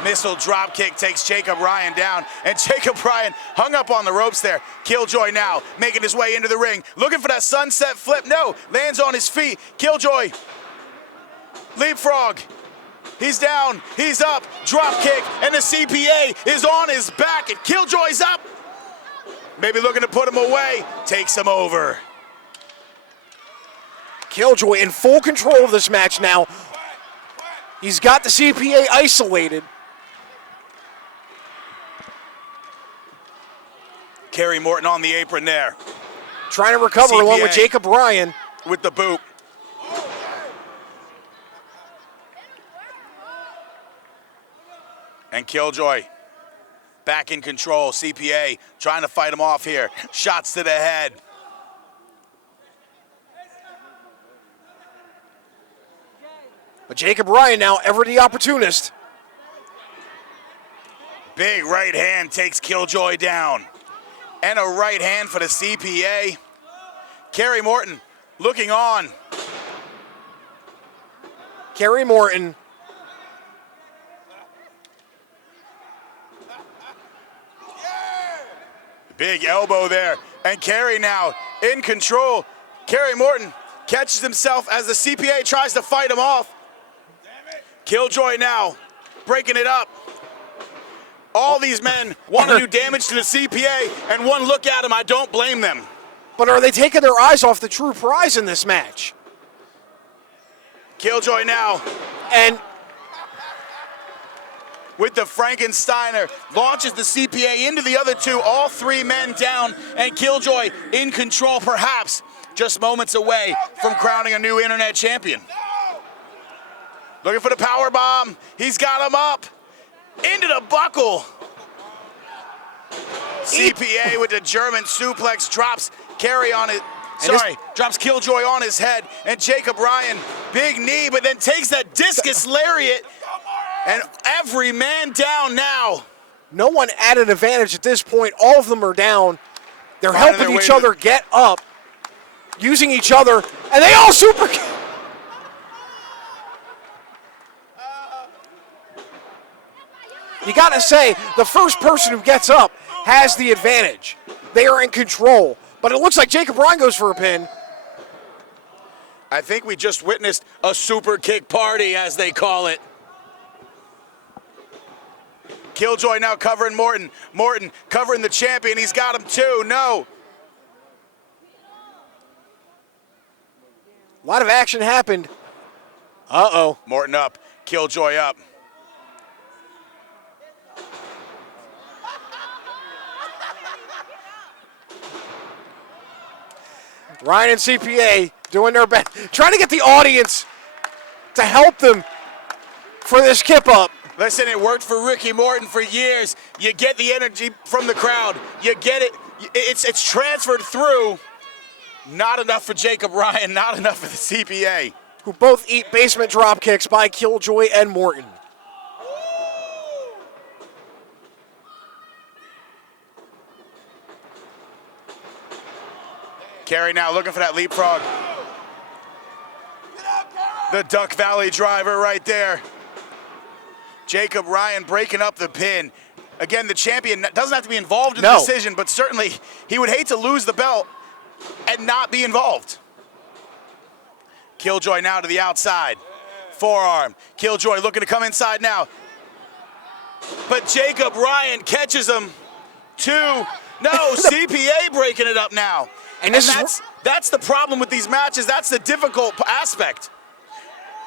Missile drop kick takes Jacob Ryan down, and Jacob Ryan hung up on the ropes there. Killjoy now making his way into the ring, looking for that sunset flip. No, lands on his feet. Killjoy, leapfrog. He's down, he's up, drop kick, and the CPA is on his back, and Killjoy's up. Maybe looking to put him away, takes him over. Killjoy in full control of this match now. He's got the CPA isolated. Kerry Morton on the apron there. Trying to recover CPA along with Jacob Ryan. with the boot. And Killjoy back in control. CPA trying to fight him off here. Shots to the head. But Jacob Ryan now ever the opportunist. Big right hand takes Killjoy down. And a right hand for the CPA. Kerry Morton looking on. Kerry Morton. Big elbow there. And Kerry now in control. Kerry Morton catches himself as the CPA tries to fight him off. Killjoy now breaking it up. All these men want to do damage to the CPA, and one look at him, I don't blame them. But are they taking their eyes off the true prize in this match? Killjoy now, And with the Frankensteiner, launches the CPA into the other two, all three men down, and Killjoy in control, perhaps just moments away from crowning a new internet champion. Looking for the power bomb. He's got him up. Into the buckle. CPA with the German suplex drops Kerry on it. Drops Killjoy on his head. And Jacob Ryan, big knee, but then takes that discus lariat. And every man down now. no one at an advantage at this point. All of them are down. They're Finding helping their each way other get up. Using each other. And they all super... You got to say, the first person who gets up has the advantage. They are in control. But it looks like Jacob Ryan goes for a pin. I think we just witnessed a super kick party, as they call it. Killjoy now covering Morton. Morton covering the champion. He's got him too. No. A lot of action happened. Uh-oh. Morton up. Killjoy up. Ryan and CPA doing their best. Trying to get the audience to help them for this kip up. Listen, it worked for Ricky Morton for years. You get the energy from the crowd. You get it. It's transferred through. Not enough for Jacob Ryan. Not enough for the CPA. Who both eat basement drop kicks by Killjoy and Morton. Kerry now looking for that leapfrog. The Duck Valley driver right there. Jacob Ryan breaking up the pin. Again, the champion doesn't have to be involved in the decision, but certainly he would hate to lose the belt and not be involved. Killjoy now to the outside. Forearm. Killjoy looking to come inside now. But Jacob Ryan catches him. No, CPA breaking it up now. And that's the problem with these matches. That's the difficult aspect.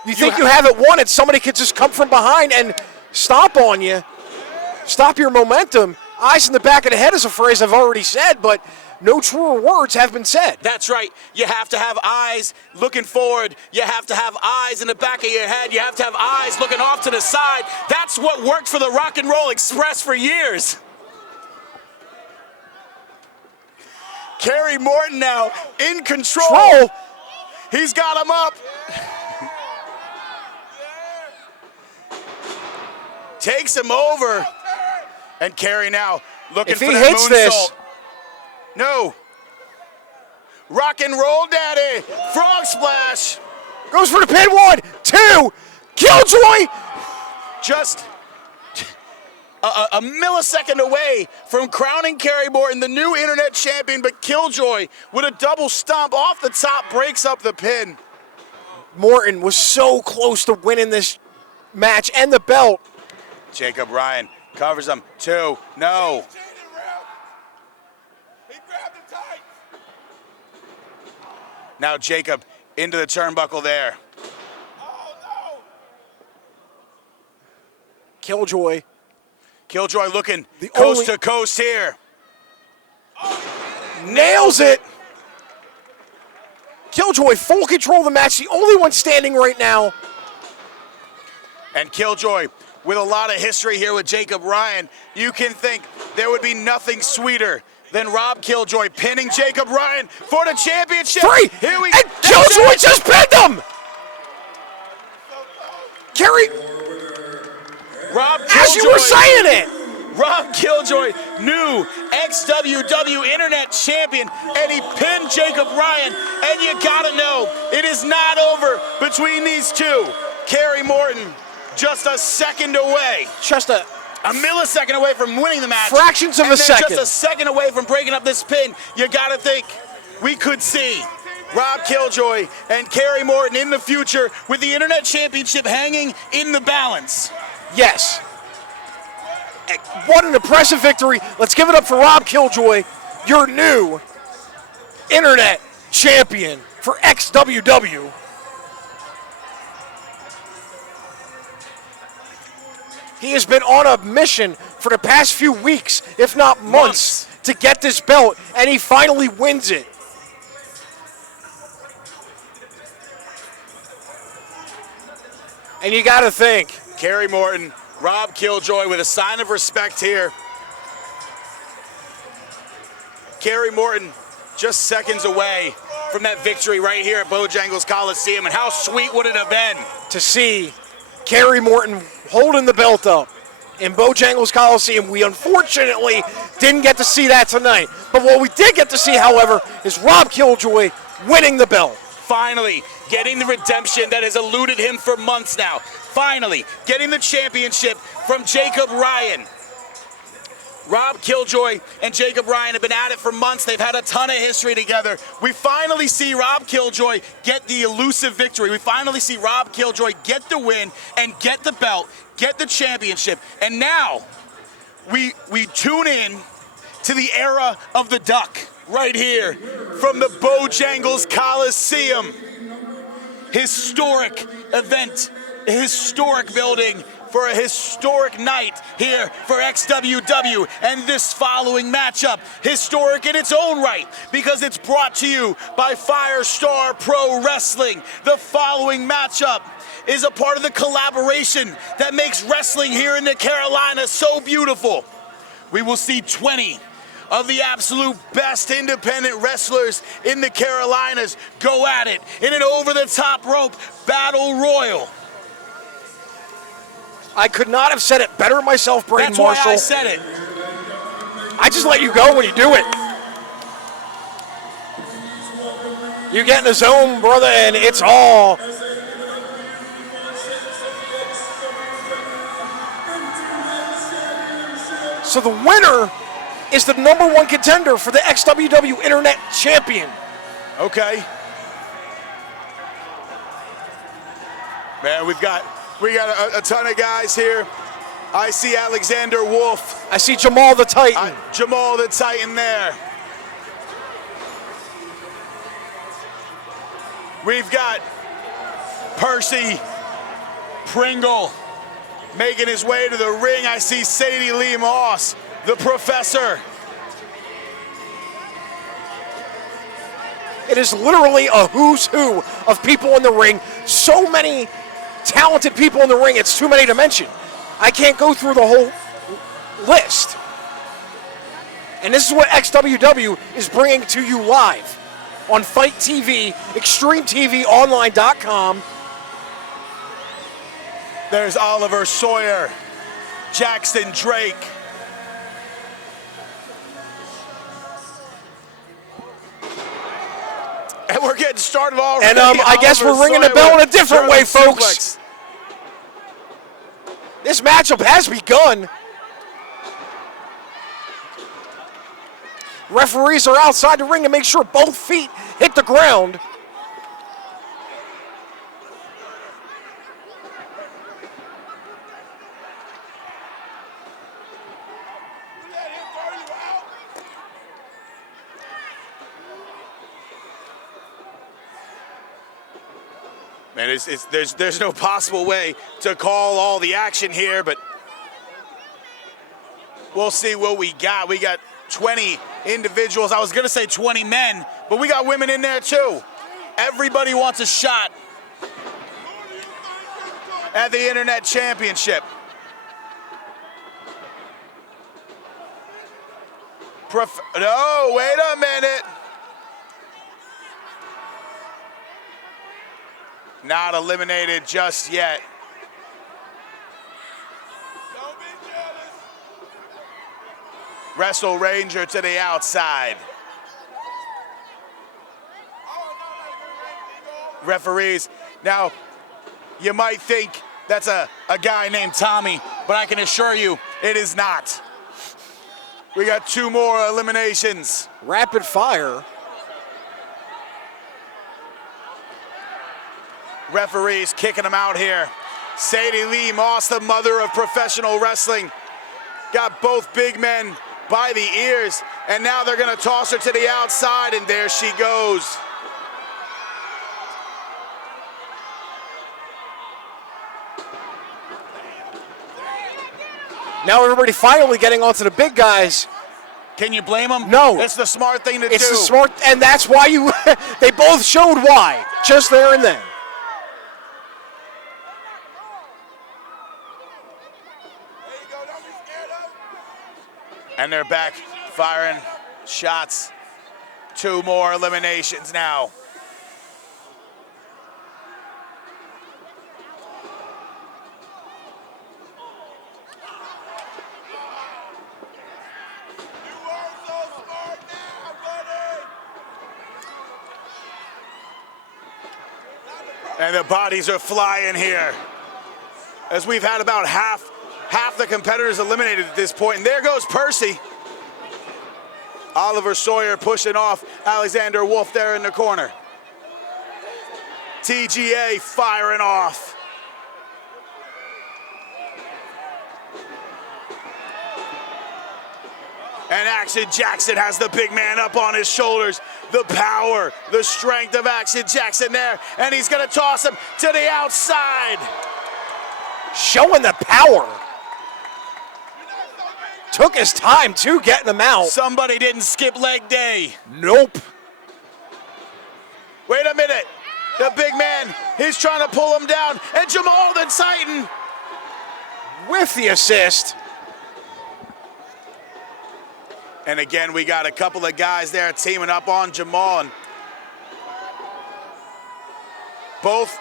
You think you have it won, and somebody could just come from behind and stomp on you. Stop your momentum. Eyes in the back of the head is a phrase I've already said, but no truer words have been said. That's right. You have to have eyes looking forward. You have to have eyes in the back of your head. You have to have eyes looking off to the side. That's what worked for the Rock and Roll Express for years. Kerry Morton now in control. He's got him up. Takes him over. And Kerry now looking for that moonsault. If he hits this. No. Rock and roll, daddy. Frog splash. Goes for the pin. 1, 2. Killjoy! Just a millisecond away from crowning Kerry Morton the new internet champion, but Killjoy with a double stomp off the top breaks up the pin. Morton was so close to winning this match and the belt. Jacob Ryan covers him. 2, no. Cheated, ref. He grabbed the tights. Now Jacob into the turnbuckle there. Oh, no. Killjoy. Killjoy looking The coast only- to coast here. Nails it. Killjoy full control of the match. The only one standing right now. And Killjoy with a lot of history here with Jacob Ryan. You can think there would be nothing sweeter than Rob Killjoy pinning Jacob Ryan for the championship. 3. Here we And Killjoy just pinned him. Kerry, Rob as you were saying it. Rob Killjoy, new XWW Internet Champion, and he pinned Jacob Ryan. And you gotta know, it is not over between these two. Kerry Morton, just a second away, Just a millisecond away from winning the match. Fractions of and a then second. Just a second away from breaking up this pin. You gotta think we could see Rob Killjoy and Kerry Morton in the future with the Internet Championship hanging in the balance. yes. What an impressive victory. Let's give it up for Rob Killjoy, your new internet champion for XWW. He has been on a mission for the past few weeks, if not months, to get this belt, and he finally wins it. And you got to think, Kerry Morton, Rob Killjoy with a sign of respect here. Kerry Morton just seconds away from that victory right here at Bojangles Coliseum, and how sweet would it have been? to see Kerry Morton holding the belt up in Bojangles Coliseum. We unfortunately didn't get to see that tonight. But what we did get to see, however, is Rob Killjoy winning the belt. Finally getting the redemption that has eluded him for months now. Finally getting the championship from Jacob Ryan. Rob Killjoy and Jacob Ryan have been at it for months. They've had a ton of history together. We finally see Rob Killjoy get the elusive victory. We finally see Rob Killjoy get the win and get the belt, get the championship. And now we tune in to the era of the Duck right here from the Bojangles Coliseum. Historic event, a historic building for a historic night here for XWW, and this following matchup, historic in its own right because it's brought to you by Firestar Pro Wrestling. The following matchup is a part of the collaboration that makes wrestling here in the Carolinas so beautiful. We will see 20 of the absolute best independent wrestlers in the Carolinas go at it in an over-the-top rope battle royal. I could not have said it better myself, Braden That's why Marshall. I said it. I just let you go when you do it. You get in the zone, brother, and it's all. So the winner is the #1 contender for the XWW Internet Champion. Okay. Man, we got a ton of guys here. I see Alexander Wolf. I see Jamal the Titan. Jamal the Titan there. We've got Percy Pringle making his way to the ring. I see Sadie Lee Moss, the Professor. It is literally a who's who of people in the ring. So many talented people in the ring, it's too many to mention. I can't go through the whole list. And this is what XWW is bringing to you live on Fight TV, XtremeTVOnline.com. There's Oliver Sawyer, Jackson Drake. And we're getting started already. And I guess we're ringing the bell in a different way, folks. This matchup has begun. Referees are outside the ring to make sure both feet hit the ground. Let him throw you out. Man, there's no possible way to call all the action here, but we'll see what we got. We got 20 individuals. I was going to say 20 men, but we got women in there too. Everybody wants a shot at the Internet Championship. No, wait a minute. Not eliminated just yet. Don't be jealous. Wrestle Ranger to the outside. Referees. Now, you might think that's a guy named Tommy, but I can assure you it is not. We got 2 more eliminations. Rapid fire. Referees kicking them out here. Sadie Lee Moss, the mother of professional wrestling, got both big men by the ears, and now they're gonna toss her to the outside, and there she goes. Now everybody finally getting onto the big guys. Can you blame them? No. It's the smart thing to do. It's the smart, and that's why you, they both showed why, just there and then. There you go. Don't be scared of. And they're back firing shots. 2 more eliminations now. You are so smart now, buddy. And the bodies are flying here. As we've had about half the competitors eliminated at this point. And there goes Percy. Oliver Sawyer pushing off Alexander Wolf there in the corner. TGA firing off. And Action Jackson has the big man up on his shoulders. The power, the strength of Action Jackson there. And he's gonna toss him to the outside. Showing the power. Took his time too getting him out. Somebody didn't skip leg day. Nope. Wait a minute. The big man, he's trying to pull him down. And Jamal the Titan. With the assist. And again, we got a couple of guys there teaming up on Jamal. And both,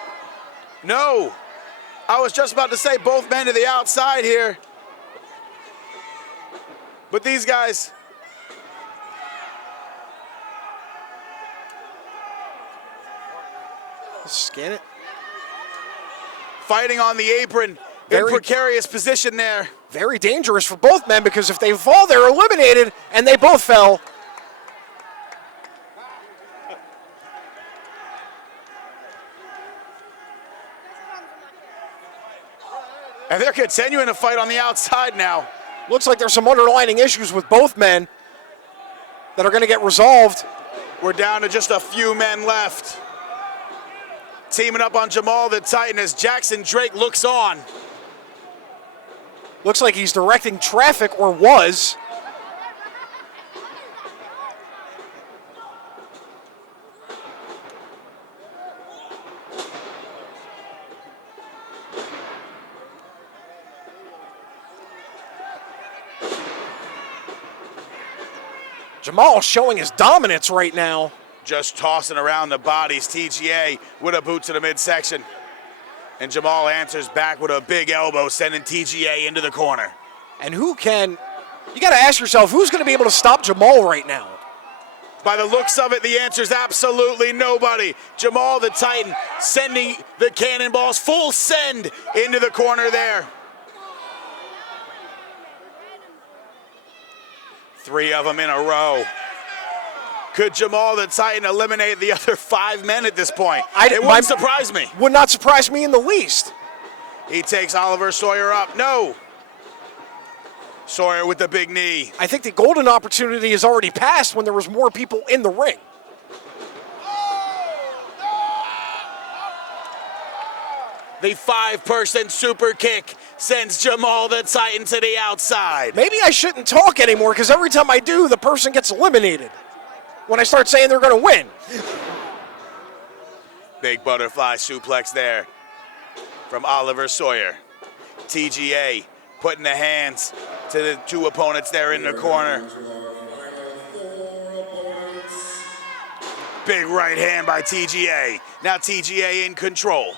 no. I was just about to say both men to the outside here. But these guys, Scan it. fighting on the apron in precarious position there. Very dangerous for both men because if they fall, they're eliminated, and they both fell. And they're continuing to fight on the outside now. Looks like there's some underlining issues with both men that are going to get resolved. We're down to just a few men left. Teaming up on Jamal the Titan as Jackson Drake looks on. Looks like he's directing traffic, or was. Jamal showing his dominance right now. Just tossing around the bodies. TGA with a boot to the midsection. And Jamal answers back with a big elbow, sending TGA into the corner. And who can, you got to ask yourself, who's going to be able to stop Jamal right now? By the looks of it, the answer is absolutely nobody. Jamal the Titan sending the cannonballs full send into the corner there. 3 of them in a row. Could Jamal the Titan eliminate the other 5 men at this point? It wouldn't surprise me. Would not surprise me in the least. He takes Oliver Sawyer up. No. Sawyer with the big knee. I think the golden opportunity has already passed when there was more people in the ring. The 5-person super kick sends Jamal the Titan to the outside. Maybe I shouldn't talk anymore because every time I do, the person gets eliminated when I start saying they're going to win. Big butterfly suplex there from Oliver Sawyer. TGA putting the hands to the 2 opponents there in the corner. Big right hand by TGA. Now TGA in control.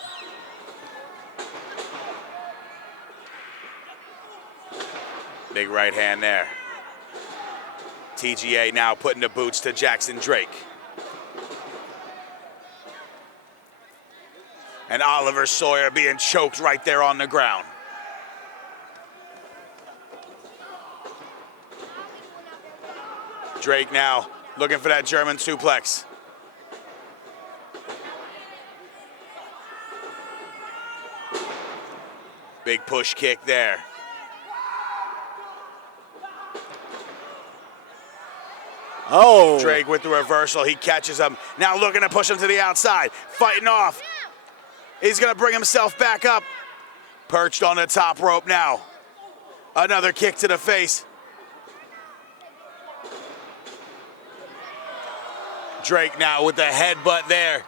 Big right hand there. TGA now putting the boots to Jackson Drake. And Oliver Sawyer being choked right there on the ground. Drake now looking for that German suplex. Big push kick there. Oh. Drake with the reversal. He catches him. Now looking to push him to the outside. Fighting off. He's going to bring himself back up. Perched on the top rope now. Another kick to the face. Drake now with the headbutt there.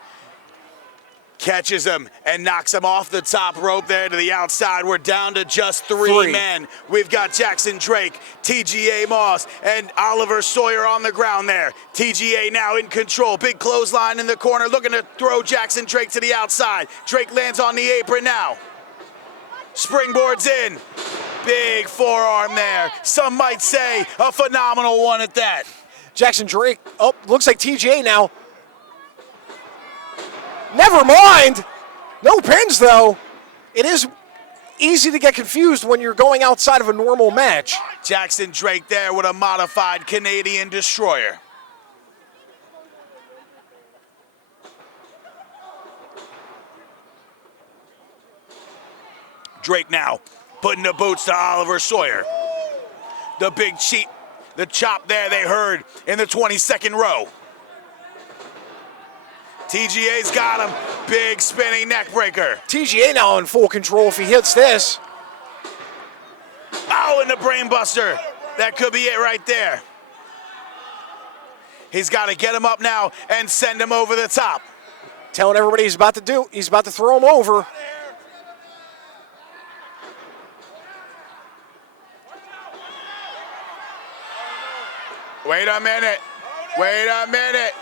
Catches him and knocks him off the top rope there to the outside. We're down to just 3 men. We've got Jackson Drake, TGA Moss, and Oliver Sawyer on the ground there. TGA now in control. Big clothesline in the corner, looking to throw Jackson Drake to the outside. Drake lands on the apron now. Springboards in. Big forearm there. Some might say a phenomenal one at that. Jackson Drake, oh, looks like TGA now. Never mind. No pins, though. It is easy to get confused when you're going outside of a normal match. Jackson Drake there with a modified Canadian Destroyer. Drake now putting the boots to Oliver Sawyer. The big cheat, the chop there they heard in the 22nd row. TGA's got him. Big spinning neck breaker. TGA now in full control if he hits this. Oh, and the brain buster. That could be it right there. He's got to get him up now and send him over the top. Telling everybody he's about to do. He's about to throw him over. Wait a minute. Wait a minute.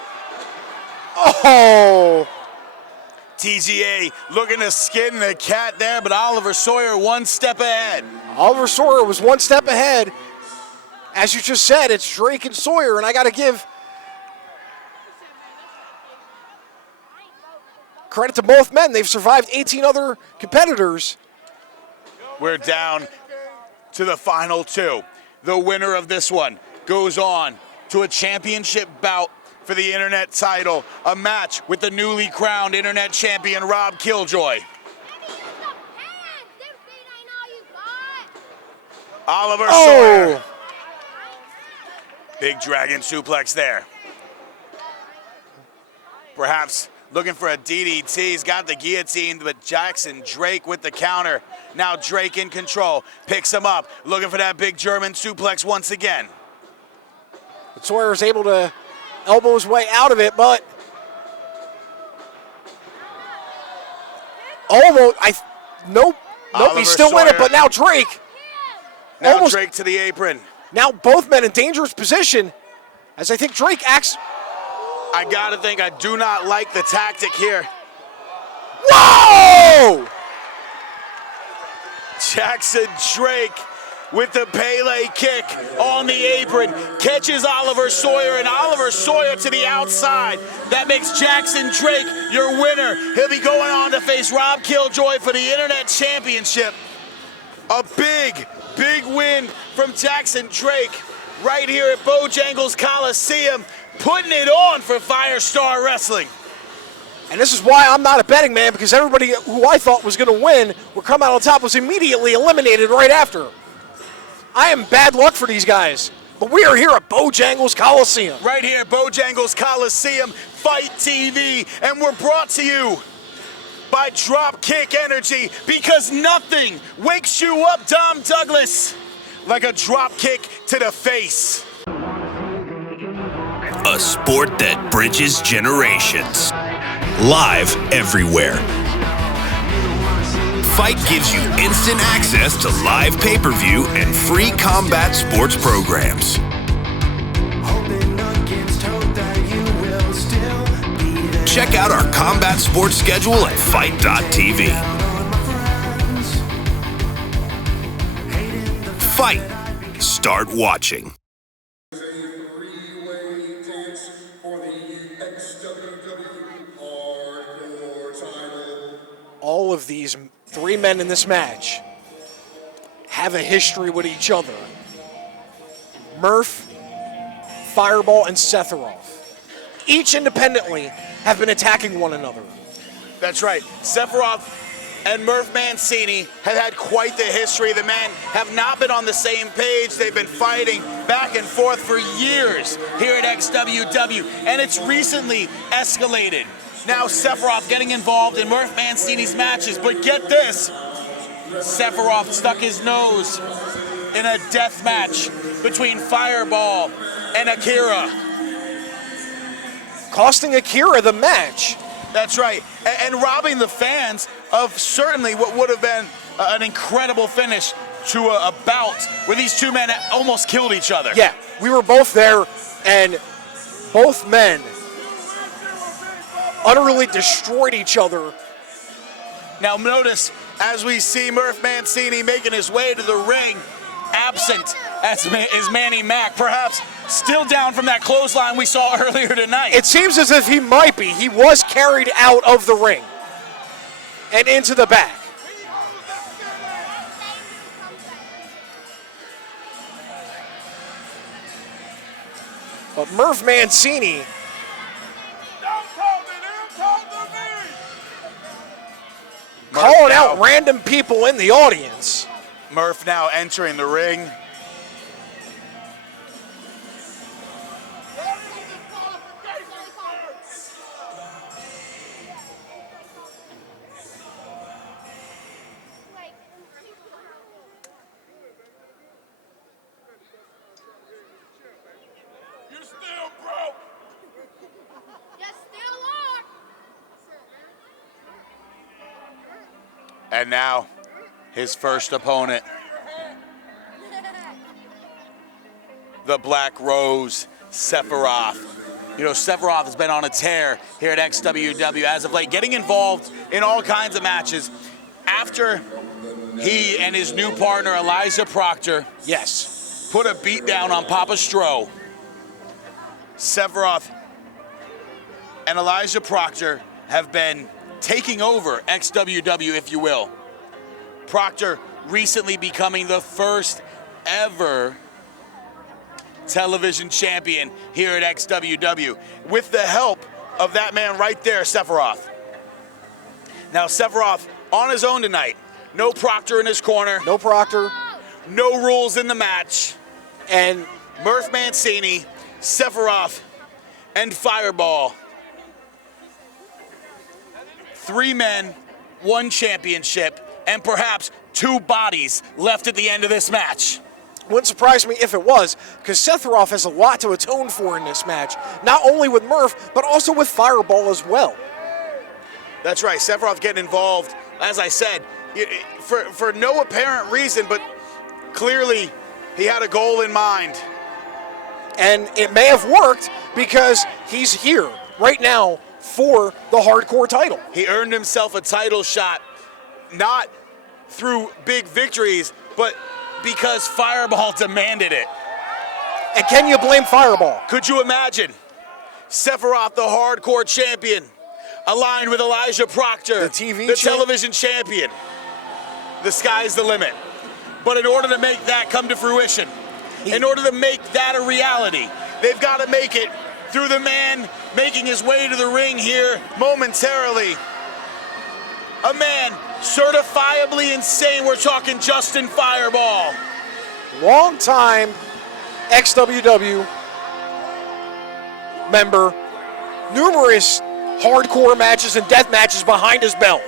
Oh! TGA looking to skin the cat there, but Oliver Sawyer 1 step ahead. Oliver Sawyer was 1 step ahead. As you just said, it's Drake and Sawyer, and I got to give credit to both men. They've survived 18 other competitors. We're down to the final 2. The winner of this one goes on to a championship bout for the Internet title, a match with the newly crowned Internet champion, Rob Killjoy. Oliver Sawyer. Big dragon suplex there. Perhaps looking for a DDT. He's got the guillotine, but Jackson Drake with the counter. Now Drake in control. Picks him up. Looking for that big German suplex once again. But Sawyer is able to elbow his way out of it, but almost, nope, he's still in it, but now Drake. Now almost, Drake to the apron. Now both men in dangerous position, as I think Drake acts. I gotta think, I do not like the tactic here. Whoa! Jackson Drake with the Pele kick on the apron, catches Oliver Sawyer, and Oliver Sawyer to the outside. That makes Jackson Drake your winner. He'll be going on to face Rob Killjoy for the Internet Championship. A big, big win from Jackson Drake. right here at Bojangles Coliseum, putting it on for Firestar Wrestling. And this is why I'm not a betting man, because everybody who I thought was going to win or come out on top was immediately eliminated right after. I am bad luck for these guys, but we are here at Bojangles Coliseum. Right here at Bojangles Coliseum, Fight TV, and we're brought to you by Dropkick Energy, because nothing wakes you up, Dom Douglas, like a drop kick to the face. A sport that bridges generations. Live everywhere. Fight gives you instant access to live pay-per-view and free combat sports programs. Check out our combat sports schedule at fight.tv. Fight. Start watching. A three-way dance for the XWW Hardcore title. All of these three men in this match have a history with each other. Murph, Fireball, and Sephiroth. Each independently have been attacking one another. That's right. Sephiroth and Murph Mancini have had quite the history. The men have not been on the same page. They've been fighting back and forth for years here at XWW, and it's recently escalated. Now Sephiroth getting involved in Murph Mancini's matches, but get this, Sephiroth stuck his nose in a death match between Fireball and Akira. Costing Akira the match. That's right, and robbing the fans of certainly what would have been an incredible finish to a bout where these two men almost killed each other. Yeah, we were both there, and both men utterly destroyed each other. Now notice, as we see Murph Mancini making his way to the ring, absent as is manny-mac, perhaps still down from that clothesline we saw earlier tonight. It seems as if he might be. He was carried out of the ring and into the back. But Murph Mancini calling out random people in the audience. Murph now entering the ring. You're still broke. You still are. And now, his first opponent, the Black Rose, Sephiroth. You know, Sephiroth has been on a tear here at XWW as of late, getting involved in all kinds of matches. After he and his new partner, Elijah Proctor, Yes. put a beat down on Papa Stro, Sephiroth and Elijah Proctor have been taking over XWW, if you will. Proctor recently becoming the first ever television champion here at XWW with the help of that man right there, Sephiroth. Now Sephiroth on his own tonight. No Proctor in his corner. No Proctor. No rules in the match. And Murph Mancini, Sephiroth, and Fireball. 3 men, 1 championship, and perhaps 2 bodies left at the end of this match. wouldn't surprise me if it was, because Sephiroth has a lot to atone for in this match, not only with Murph, but also with Fireball as well. That's right, Sephiroth getting involved, as I said, for no apparent reason, but clearly he had a goal in mind. And it may have worked because he's here right now for the hardcore title. He earned himself a title shot, not through big victories, but because Fireball demanded it. And can you blame Fireball? Could you imagine Sephiroth, the hardcore champion, aligned with Elijah Proctor, the television champion? The sky's the limit. But in order to make that come to fruition, in order to make that a reality. They've got to make it through the man making his way to the ring here momentarily. A man certifiably insane. We're talking Justin Fireball. Long-time XWW member, numerous hardcore matches and death matches behind his belt.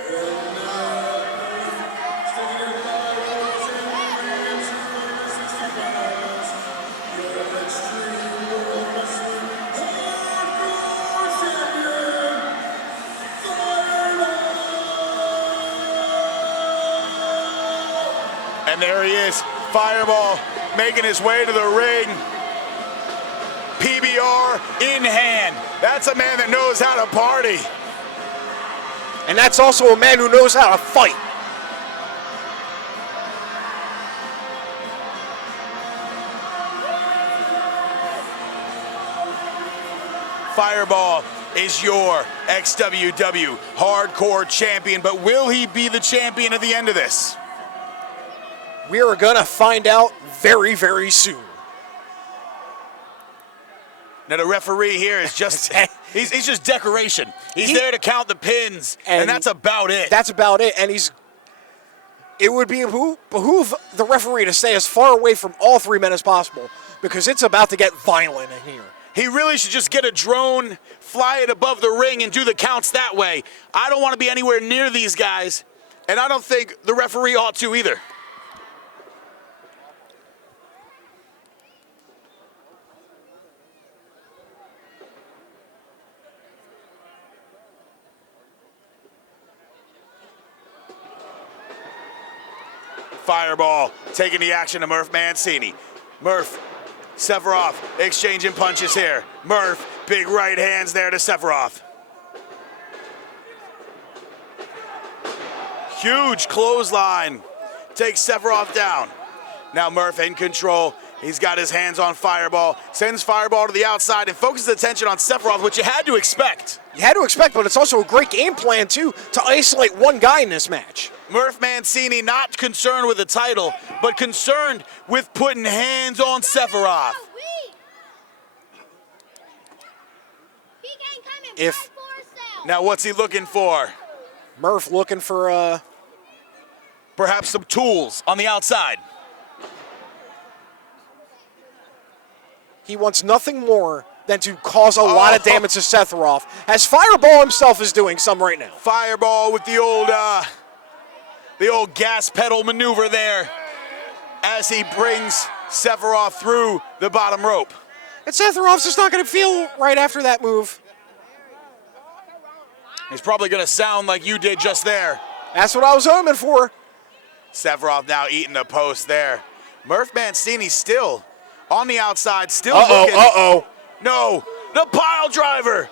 And there he is, Fireball, making his way to the ring. PBR in hand. That's a man that knows how to party. And that's also a man who knows how to fight. Fireball is your XWW Hardcore Champion, but will he be the champion at the end of this? We are going to find out very, very soon. Now the referee here is just, he's just decoration. He's there to count the pins, and that's about it. That's about it, and it would behoove the referee to stay as far away from all three men as possible, because it's about to get violent in here. He really should just get a drone, fly it above the ring, and do the counts that way. I don't want to be anywhere near these guys, and I don't think the referee ought to either. Fireball taking the action to Murph Mancini. Murph, Sephiroth exchanging punches here. Murph, big right hands there to Sephiroth. Huge clothesline takes Sephiroth down. Now Murph in control. He's got his hands on Fireball, sends Fireball to the outside and focuses attention on Sephiroth, which you had to expect. You had to expect, but it's also a great game plan, too, to isolate one guy in this match. Murph Mancini not concerned with the title, but concerned with putting hands on Sephiroth. Now what's he looking for? Murph looking for perhaps some tools on the outside. He wants nothing more than to cause a lot of damage to Sephiroth, as Fireball himself is doing some right now. Fireball with the old gas pedal maneuver there as he brings Sephiroth through the bottom rope. And Sephiroth's just not going to feel right after that move. He's probably going to sound like you did just there. That's what I was hoping for. Sephiroth now eating the post there. Murph Mancini still on the outside, still looking. No, the pile driver.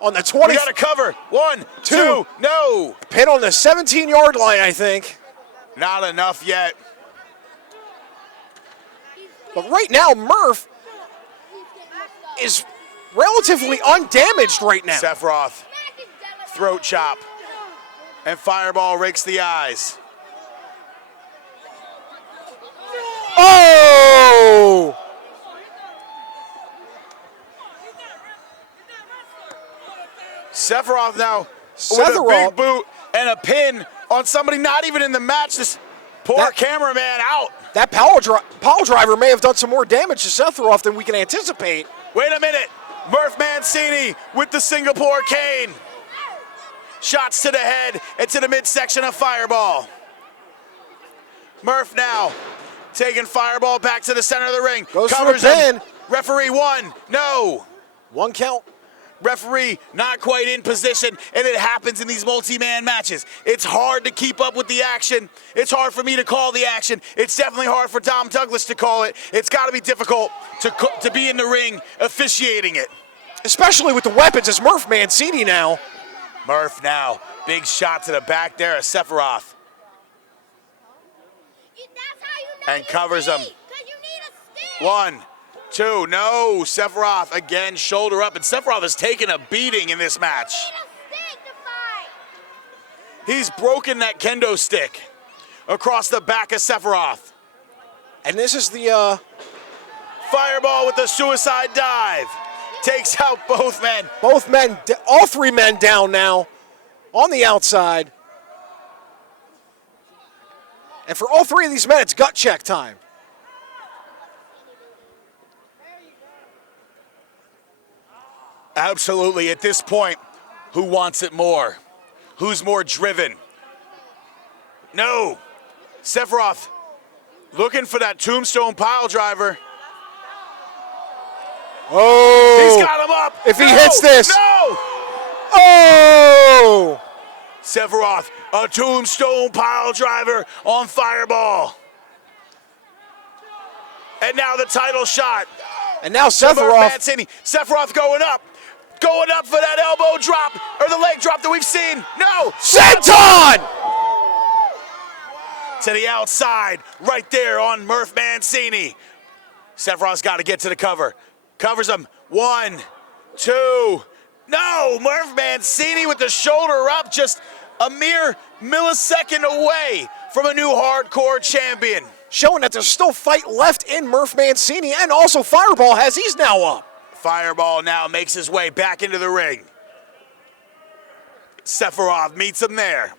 On the 20. We got to cover. 1, 2, no. Pin on the 17-yard line, I think. Not enough yet. But right now, Murph is relatively undamaged right now. Sephiroth, throat chop. And Fireball rakes the eyes. Oh! Sephiroth now with a big boot and a pin on somebody not even in the match. This poor cameraman out. That pile driver may have done some more damage to Sephiroth than we can anticipate. Wait a minute. Murph Mancini with the Singapore cane. Shots to the head and to the midsection of Fireball. Murph now taking Fireball back to the center of the ring. Goes for a pin. Referee 1, no. 1 count. Referee not quite in position, and it happens in these multi-man matches. It's hard to keep up with the action. It's hard for me to call the action. It's definitely hard for Dom Douglas to call it. It's got to be difficult to be in the ring officiating it. Especially with the weapons as Murph Mancini now. Murph now, big shot to the back there of Sephiroth. And covers him. 1, 2, no. Sephiroth again, shoulder up, and Sephiroth has taken a beating in this match. He's broken that kendo stick across the back of Sephiroth. And this is the Fireball with the suicide dive. Takes out both men. both men, all three men down now on the outside. And for all three of these men, it's gut check time. Absolutely. At this point, who wants it more? Who's more driven? No. Sephiroth looking for that tombstone pile driver. Oh! He's got him up. If he No, hits this. No! Oh! Sephiroth, a tombstone pile driver on Fireball. And now the title shot. And now Murph Sephiroth. Mancini. Sephiroth going up for that elbow drop or the leg drop that we've seen. No! Senton! To the outside, right there on Murph Mancini. Sephiroth's got to get to the cover. Covers him. 1, 2. No! Murph Mancini with the shoulder up, just a mere millisecond away from a new hardcore champion. Showing that there's still fight left in Murph Mancini, and also Fireball has he's now up. Fireball now makes his way back into the ring. Sephiroth meets him there.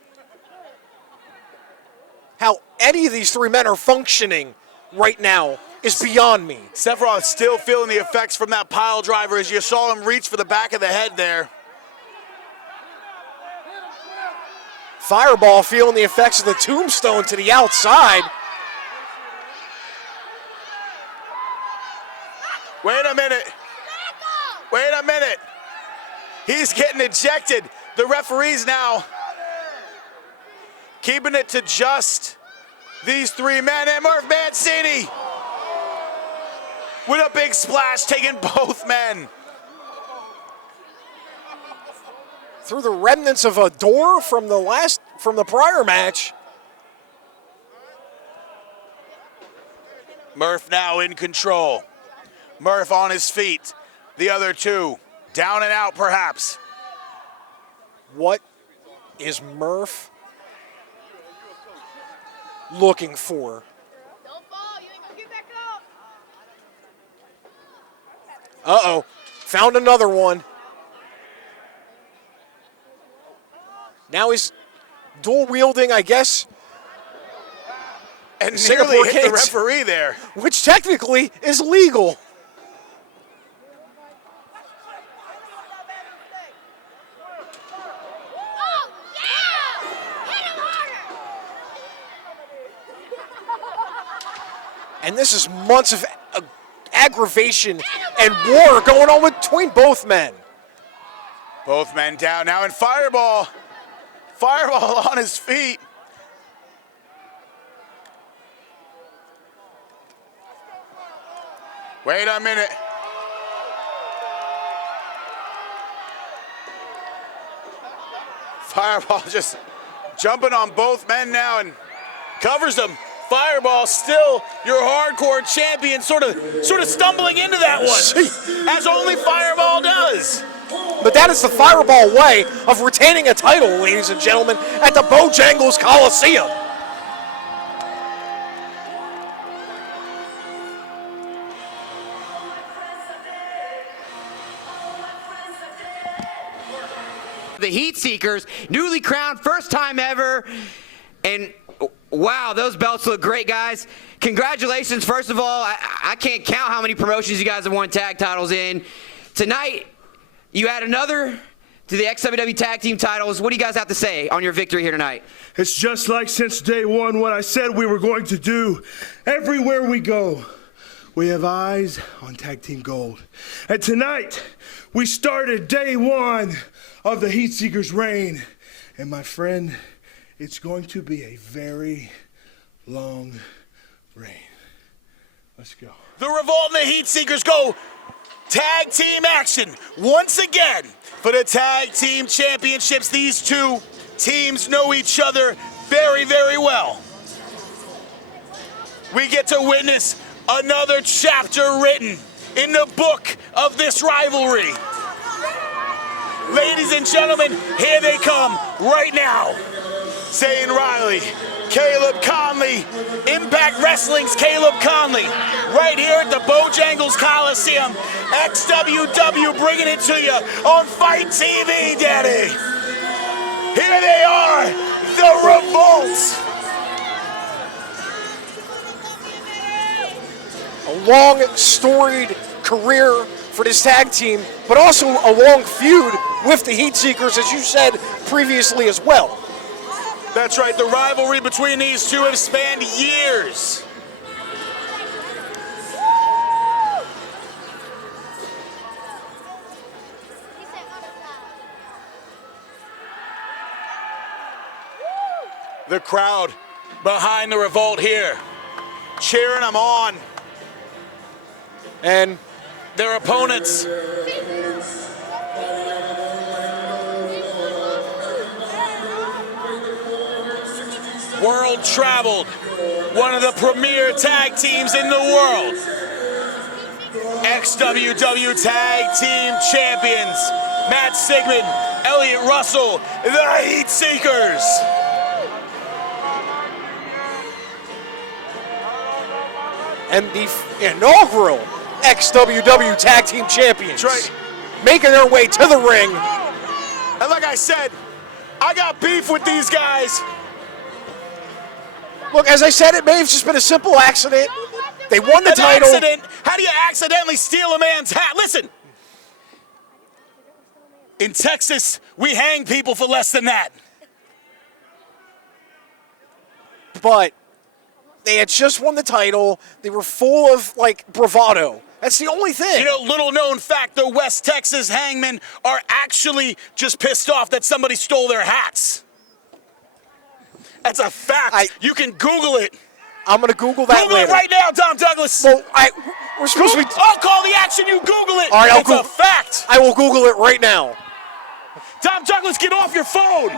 How any of these three men are functioning right now is beyond me. Sephiroth still feeling the effects from that pile driver as you saw him reach for the back of the head there. Fireball feeling the effects of the tombstone to the outside. Wait a minute. Wait a minute. He's getting ejected. The referee's now keeping it to just these three men. And Murph Mancini with a big splash, taking both men. Through the remnants of a door from the prior match. Murph now in control. Murph on his feet. The other two down and out perhaps. What is Murph looking for? Don't fall. You ain't gonna get back up. Uh-oh. Found another one. Now he's dual wielding, I guess. And Singapore nearly hit the Kings. referee there. Which technically is legal. Oh, yeah! Hit him harder! And this is months of aggravation and war going on between both men. Both men down now, and Fireball on his feet. Wait a minute. Fireball just jumping on both men now and covers them. Fireball still your hardcore champion, sort of stumbling into that one, as only Fireball does. But that is the Fireball way of retaining a title, ladies and gentlemen, at the Bojangles Coliseum. The Heat Seekers, newly crowned, first time ever, and wow, those belts look great, guys. Congratulations, first of all. I can't count how many promotions you guys have won tag titles in. Tonight, you add another to the XWW Tag Team titles. What do you guys have to say on your victory here tonight? It's just like since day one what I said we were going to do. Everywhere we go, we have eyes on Tag Team Gold. And tonight, we started day one of the Heat Seekers' reign. And my friend, it's going to be a very long reign. Let's go. The Revolt and the Heat Seekers go tag team action once again for the tag team championships. These two teams know each other very, very well. We get to witness another chapter written in the book of this rivalry. Ladies and gentlemen, here they come right now. Zane Riley, Caleb Conley, Impact Wrestling's Caleb Conley, right here at the Bojangles Coliseum. XWW bringing it to you on Fight TV, Daddy. Here they are, the Revolts. A long, storied career for this tag team, but also a long feud with the Heat Seekers, as you said previously as well. That's right, the rivalry between these two have spanned years. The crowd behind the Revolt here, cheering them on. And their opponents. World traveled, one of the premier tag teams in the world. XWW Tag Team Champions, Matt Sigmund, Elliott Russell, the Heat Seekers. And the inaugural XWW Tag Team Champions. That's right. Making their way to the ring. And like I said, I got beef with these guys. Look, as I said, it may have just been a simple accident. They won the title. Accident? How do you accidentally steal a man's hat? Listen, in Texas, we hang people for less than that. But they had just won the title. They were full of, like, bravado. That's the only thing. You know, little known fact, the West Texas hangmen are actually just pissed off that somebody stole their hats. That's a fact. You can Google it. I'm going to Google that Google later. it right now, Dom Douglas. Well, we're supposed to be... I'll call the action, you Google it. All right, it's a fact. I will Google it right now. Dom Douglas, get off your phone.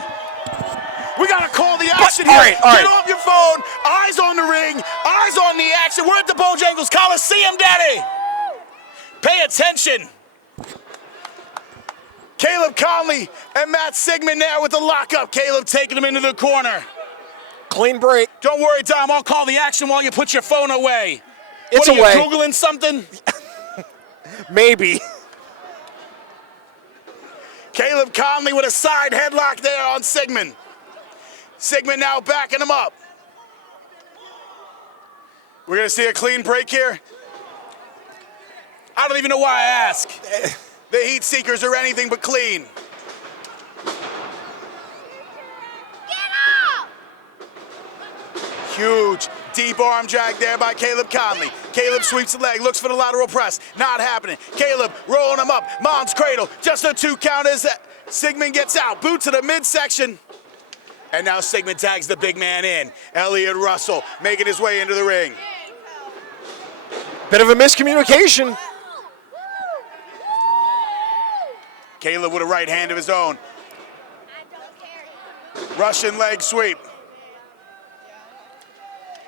We got to call the action here. All right. Get off your phone. Eyes on the ring. Eyes on the action. We're at the Bojangles Coliseum, Daddy. Pay attention. Caleb Conley and Matt Sigmund there with the lockup. Caleb taking him into the corner. Clean break. Don't worry, Dom. I'll call the action while you put your phone away. It's what, are away. You Googling something? Maybe. Caleb Conley with a side headlock there on Sigmund. Sigmund now backing him up. We're going to see a clean break here. I don't even know why I ask. The Heat Seekers are anything but clean. Huge, deep arm drag there by Caleb Conley. Caleb sweeps the leg, looks for the lateral press. Not happening. Caleb rolling him up. Mom's cradle. Just a 2 count as Sigmund gets out. Boot to the midsection. And now Sigmund tags the big man in. Elliott Russell making his way into the ring. Bit of a miscommunication. Caleb with a right hand of his own. Russian leg sweep.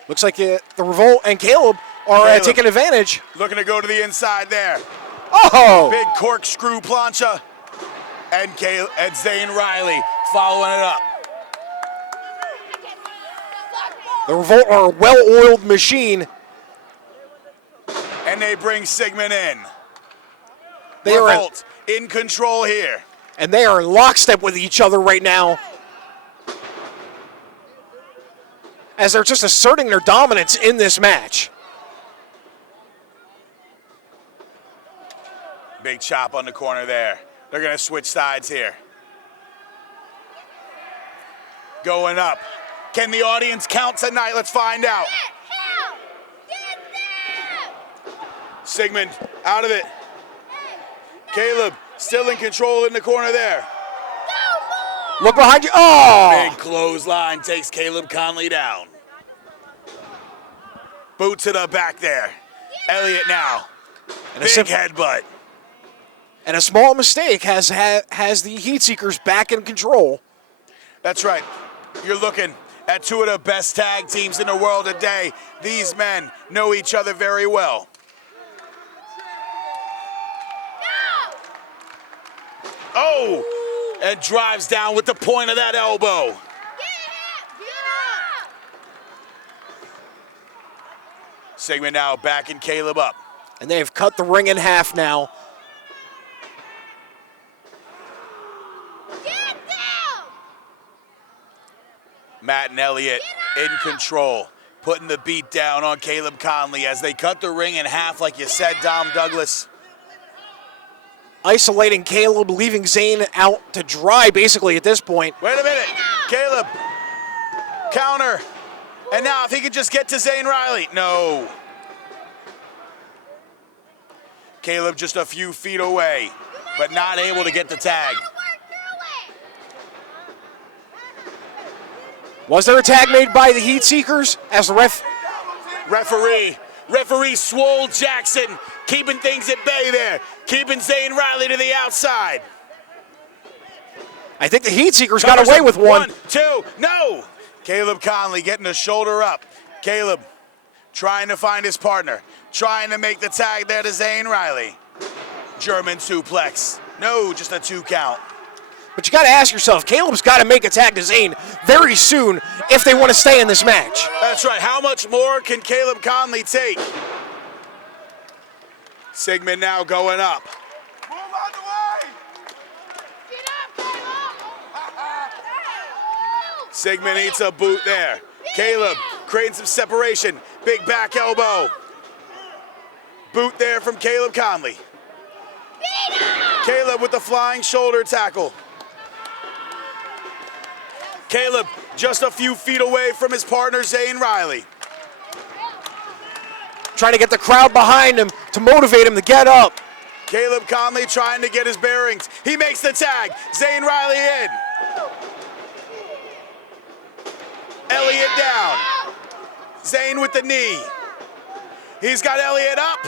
Looks like the Revolt and Caleb are taking advantage. Looking to go to the inside there. Oh! Big corkscrew plancha. And Zane Riley following it up. The Revolt are a well-oiled machine. And they bring Sigmund in. They Revolt in control here. And they are in lockstep with each other right now, as they're just asserting their dominance in this match. Big chop on the corner there. They're going to switch sides here. Going up. Can the audience count tonight? Let's find out. Sigmund out of it. Caleb still in control in the corner there. Look behind you. Oh! Big clothesline takes Caleb Conley down. Boot to the back there. Elliott now. And big headbutt. And a small mistake has the Heat Seekers back in control. That's right. You're looking at two of the best tag teams in the world today. These men know each other very well. Oh! And drives down with the point of that elbow. Sigmund now backing Caleb up. And they've cut the ring in half now. Get down! Matt and Elliott in control, putting the beat down on Caleb Conley as they cut the ring in half, like you said, Dom Douglas. Isolating Caleb, leaving Zane out to dry basically at this point. Wait a minute. Caleb, counter. And now if he could just get to Zane Riley. No. Caleb just a few feet away, but not able to get the tag. Was there a tag made by the Heat Seekers as the Referee Swole Jackson keeping things at bay there, keeping Zane Riley to the outside. I think the Heat Seekers got away with one. 1, 2, no! Caleb Conley getting a shoulder up. Caleb trying to find his partner, trying to make the tag there to Zane Riley. German suplex. No, just a 2 count. But you got to ask yourself, Caleb's got to make a tag to Zane very soon if they want to stay in this match. That's right. How much more can Caleb Conley take? Sigmund now going up. Move out the way! Get up, Caleb! Sigmund eats a boot there. Caleb creating some separation. Big back elbow. Boot there from Caleb Conley. Caleb with the flying shoulder tackle. Caleb just a few feet away from his partner, Zane Riley. Trying to get the crowd behind him to motivate him to get up. Caleb Conley trying to get his bearings. He makes the tag. Zane Riley in. Elliott down. Zane with the knee. He's got Elliott up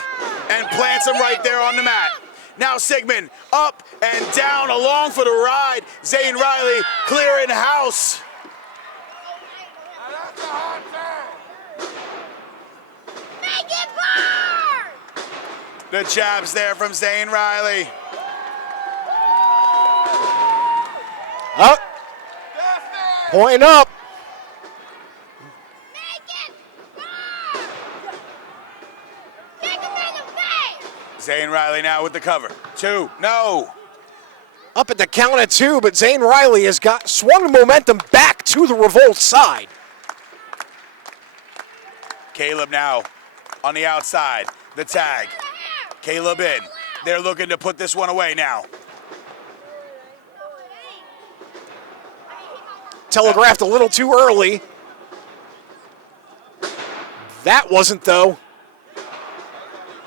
and plants him right there on the mat. Now Sigmund up and down along for the ride. Zane Riley clearing house. Make it burn! The jabs there from Zane Riley. Up. Pointing up. Make it burn! Kick him in the face! Zane Riley now with the cover. 2, no. Up at the count of 2, but Zane Riley has got swung the momentum back to the Revolt side. Caleb now on the outside. The tag. Caleb in. They're looking to put this one away now. Telegraphed a little too early. That wasn't, though.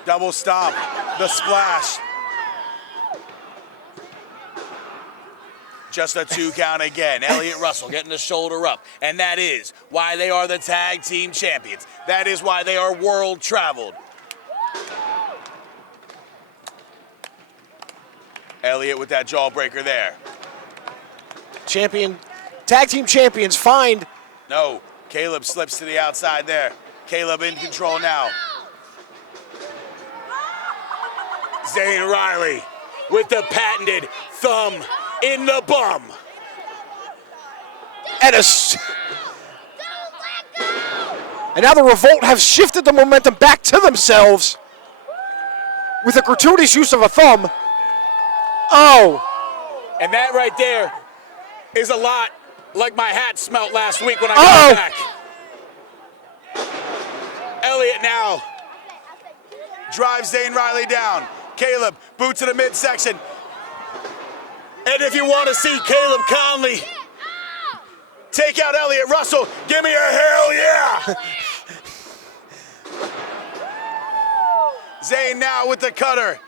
Double stomp. The splash. Just a 2 count again. Elliott Russell getting the shoulder up. And that is why they are the tag team champions. That is why they are world traveled. Elliott with that jawbreaker there. Tag team champions find. No, Caleb slips to the outside there. Caleb in control now. Zane Riley with the patented thumb in the bum. And now the Revolt have shifted the momentum back to themselves with a gratuitous use of a thumb. Oh. And that right there is a lot like my hat smelt last week when I got back. Elliott now drives Zane Riley down. Caleb, boot to the midsection. And if you want to see Caleb Conley take out Elliott Russell, give me a hell yeah! Zane now with the cutter.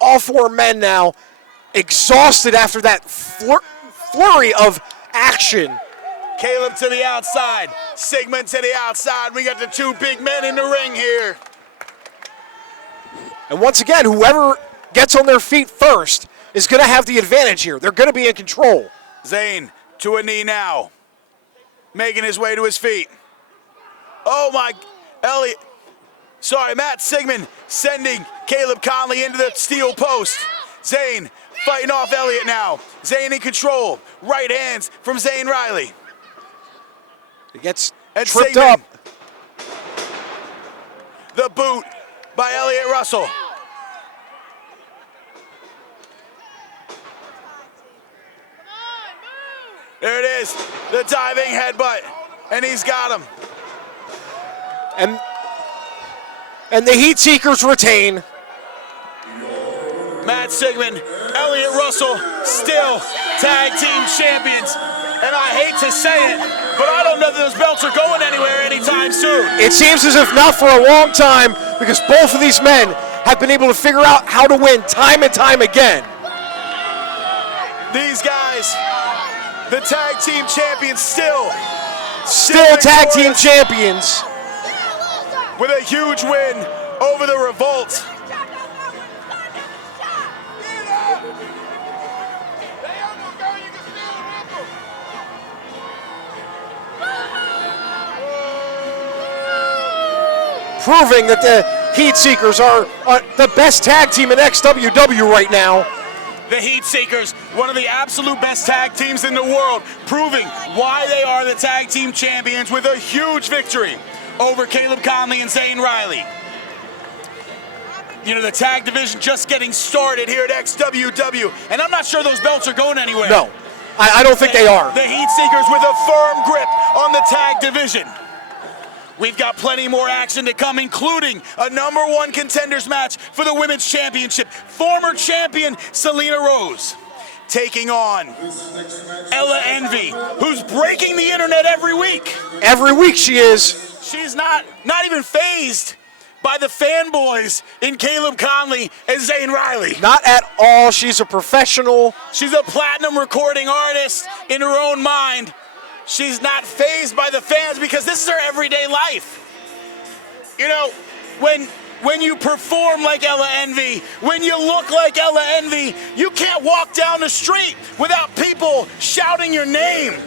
All 4 men now exhausted after that flurry of action. Caleb to the outside, Sigmund to the outside. We got the 2 big men in the ring here. And once again, whoever gets on their feet first is going to have the advantage here. They're going to be in control. Zane to a knee now, making his way to his feet. Oh my, Matt Sigmund sending Caleb Conley into the steel post. Zane fighting off Elliott now. Zane in control. Right hands from Zane Riley. He gets And tripped Sigmund up. the boot by Elliott Russell. There it is, the diving headbutt, and he's got him. And the Heat Seekers retain. Matt Sigmund, Elliott Russell, still tag team champions. And I hate to say it, but I don't know that those belts are going anywhere anytime soon. It seems as if not for a long time, because both of these men have been able to figure out how to win time and time again. These guys, the tag team champions, still tag team champions. With a huge win over the Revolt. Proving that the Heat Seekers are the best tag team in XWW right now. The Heat Seekers, one of the absolute best tag teams in the world, proving why they are the tag team champions with a huge victory over Caleb Conley and Zane Riley. You know, the tag division just getting started here at XWW, and I'm not sure those belts are going anywhere. No, I don't think they are. The Heat Seekers with a firm grip on the tag division. We've got plenty more action to come, including a #1 contenders match for the Women's Championship. Former champion Selena Rose taking on Ella Envy, who's breaking the internet every week. Every week she is. She's not even fazed by the fanboys in Caleb Conley and Zane Riley. Not at all. She's a professional. She's a platinum recording artist in her own mind. She's not fazed by the fans because this is her everyday life. You know, when you perform like Ella Envy, when you look like Ella Envy, you can't walk down the street without people shouting your name.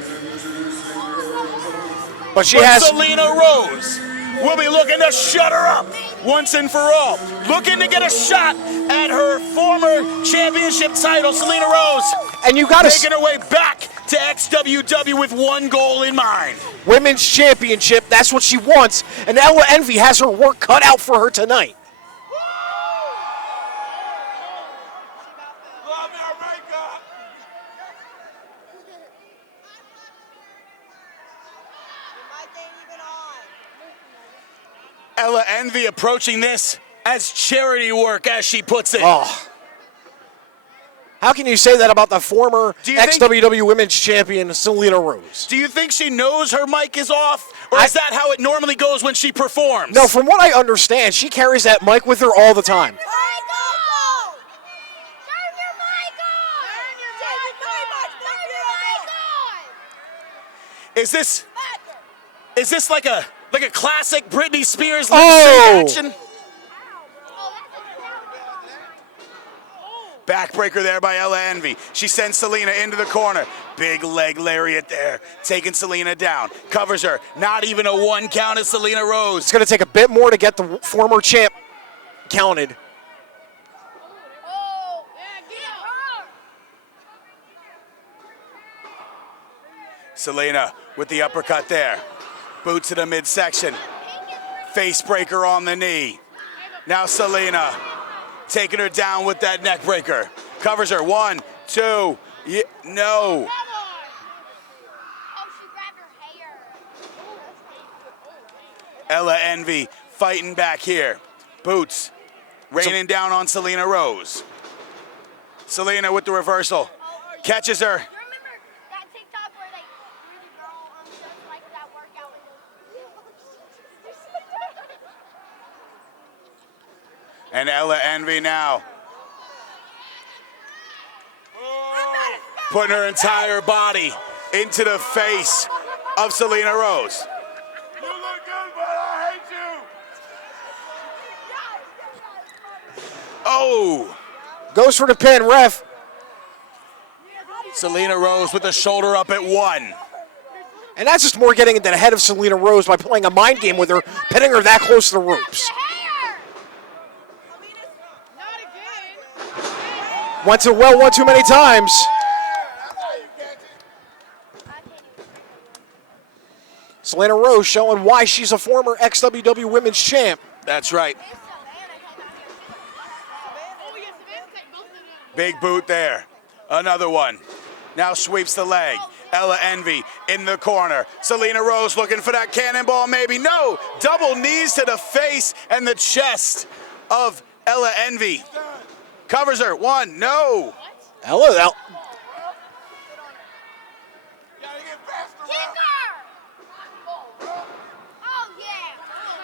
But Selena Rose will be looking to shut her up once and for all. Looking to get a shot at her former championship title, Selena Rose. And you got to taking her way back to XWW with one goal in mind. Women's Championship, that's what she wants. And Ella Envy has her work cut out for her tonight. Ella Envy approaching this as charity work, as she puts it. Oh. How can you say that about the former XWW Women's Champion, Selena Rose? Do you think she knows her mic is off? Or is that how it normally goes when she performs? No, from what I understand, she carries that mic with her all the time. Is this like a classic Britney Spears lip sync action? Backbreaker there by Ella Envy. She sends Selena into the corner. Big leg lariat there, taking Selena down. Covers her. Not even a 1 count as Selena Rose. It's going to take a bit more to get the former champ counted. Selena with the uppercut there. Boot to the midsection. Face breaker on the knee. Now Selena taking her down with that neck breaker. Covers her. 1, 2. No. Ella Envy fighting back here. Boots raining down on Selena Rose. Selena with the reversal. Catches her. And Ella Envy now putting her entire body into the face of Selena Rose. You look good, but I hate you. Oh. Goes for the pin, ref. Selena Rose with the shoulder up at 1. And that's just more getting into the head of Selena Rose by playing a mind game with her, pinning her that close to the ropes. Went to well one too many times. Selena Rose showing why she's a former XWW Women's Champ. That's right. Big boot there. Another one. Now sweeps the leg. Ella Envy in the corner. Selena Rose looking for that cannonball, maybe. No! Double knees to the face and the chest of Ella Envy. Covers her. One. No. Ella.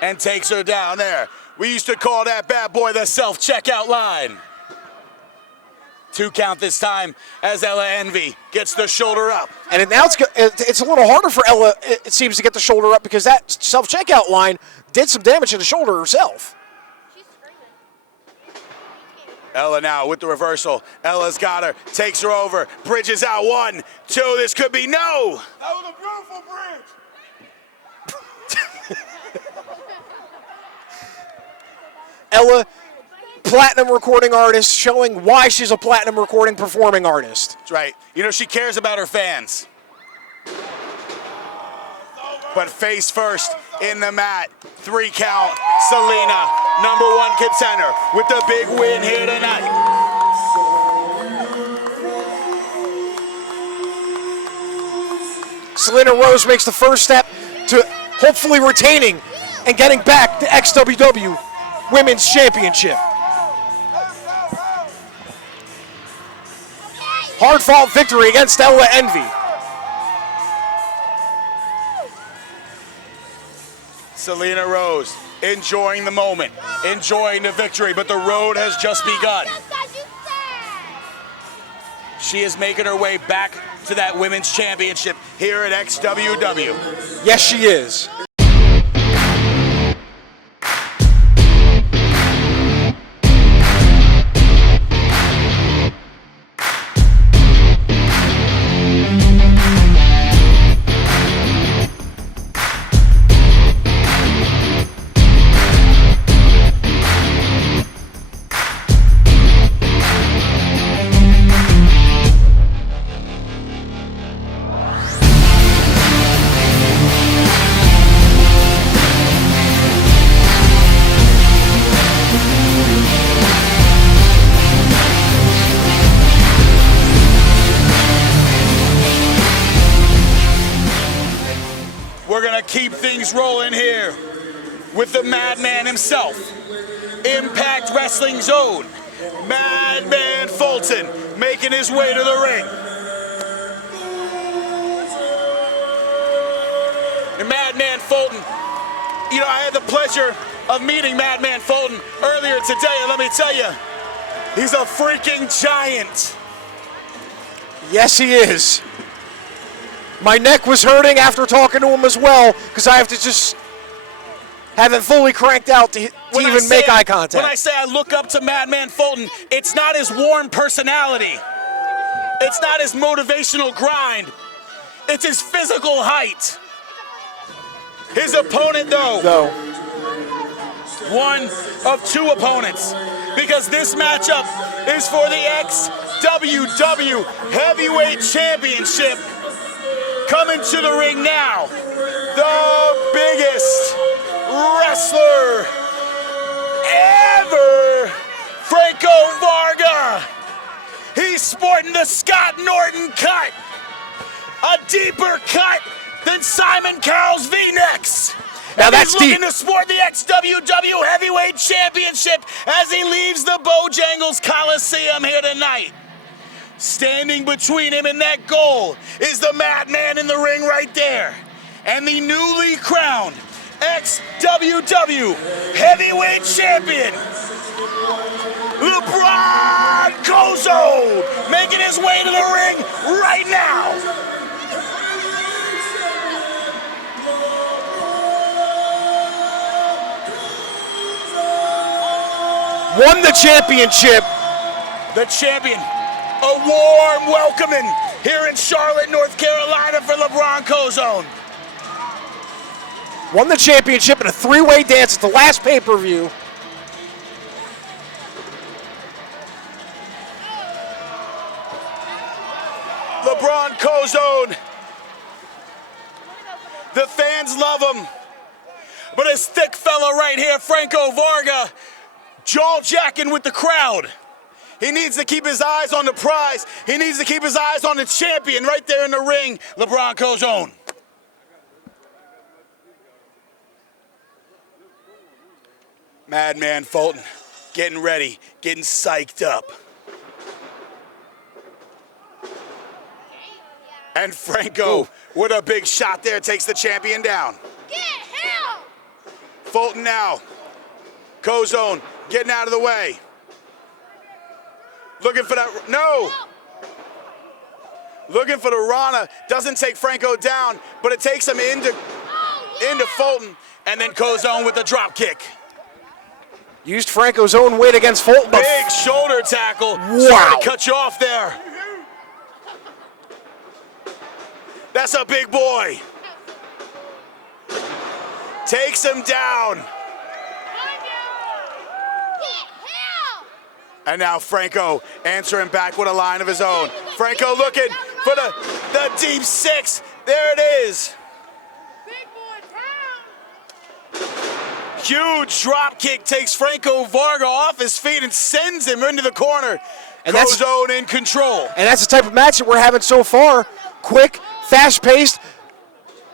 And takes her down there. We used to call that bad boy the self-checkout line. 2 count this time as Ella Envy gets the shoulder up. And now it's a little harder for Ella, it seems, to get the shoulder up because that self-checkout line did some damage to the shoulder herself. Ella now with the reversal. Ella's got her, takes her over, bridges out. 1, 2, this could be no. That was a beautiful bridge. Ella, platinum recording artist, showing why she's a platinum recording performing artist. That's right. You know, she cares about her fans. But face first in the mat. 3 count. Selena, #1 contender, with the big win here tonight. Selena Rose makes the first step to hopefully retaining and getting back the XWW Women's Championship. Hard-fought victory against Ella Envy. Selena Rose enjoying the moment, enjoying the victory, but the road has just begun. She is making her way back to that Women's Championship here at XWW. Yes, she is. We're gonna keep things rolling here with the madman himself. Impact Wrestling Zone, Madman Fulton, making his way to the ring. And Madman Fulton, you know, I had the pleasure of meeting Madman Fulton earlier today, and let me tell you, he's a freaking giant. Yes, he is. My neck was hurting after talking to him as well because I have to just have it fully cranked out to even make eye contact. When I say I look up to Madman Fulton, it's not his warm personality. It's not his motivational grind. It's his physical height. His opponent, though, one of 2 opponents, because this matchup is for the XWW Heavyweight Championship. Coming to the ring now, the biggest wrestler ever, Franco Varga. He's sporting the Scott Norton cut, a deeper cut than Simon Cowell's V-necks. Now and that's he's looking deep. to sport the XWW Heavyweight Championship as he leaves the Bojangles Coliseum here tonight. Standing between him and that goal is the madman in the ring right there. And the newly crowned XWW Heavyweight Champion, LeBron Kozo, making his way to the ring right now. Won the championship. The champion. A warm welcoming here in Charlotte, North Carolina for LeBron Kozo. Won the championship in a 3-way dance at the last pay-per-view. LeBron Kozo. The fans love him. But this thick fella right here, Franco Varga, jaw-jacking with the crowd. He needs to keep his eyes on the prize. He needs to keep his eyes on the champion right there in the ring, LeBron Cozone. Madman Fulton getting ready, getting psyched up. And Franco with a big shot there takes the champion down. Get him! Fulton now. Cozone getting out of the way. Looking for that, no! Looking for the Rana, doesn't take Franco down, but it takes him into Fulton, and then Cozone with the drop kick. Used Franco's own weight against Fulton. Big shoulder tackle. Wow. Sorry to cut you off there. That's a big boy. Takes him down. And now Franco answering back with a line of his own. Franco looking for the deep six. There it is. Huge drop kick takes Franco Varga off his feet and sends him into the corner. And Cozone in control. And that's the type of match that we're having so far. Quick, fast-paced,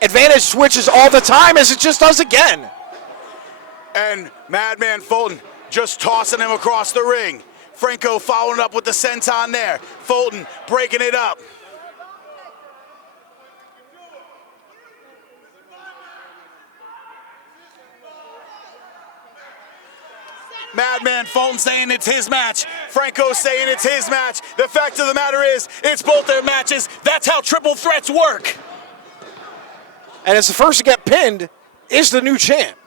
advantage switches all the time as it just does again. And Madman Fulton just tossing him across the ring. Franco following up with the senton there. Fulton breaking it up. Madman Fulton saying it's his match. Franco saying it's his match. The fact of the matter is, it's both their matches. That's how triple threats work. And as the first to get pinned is the new champ.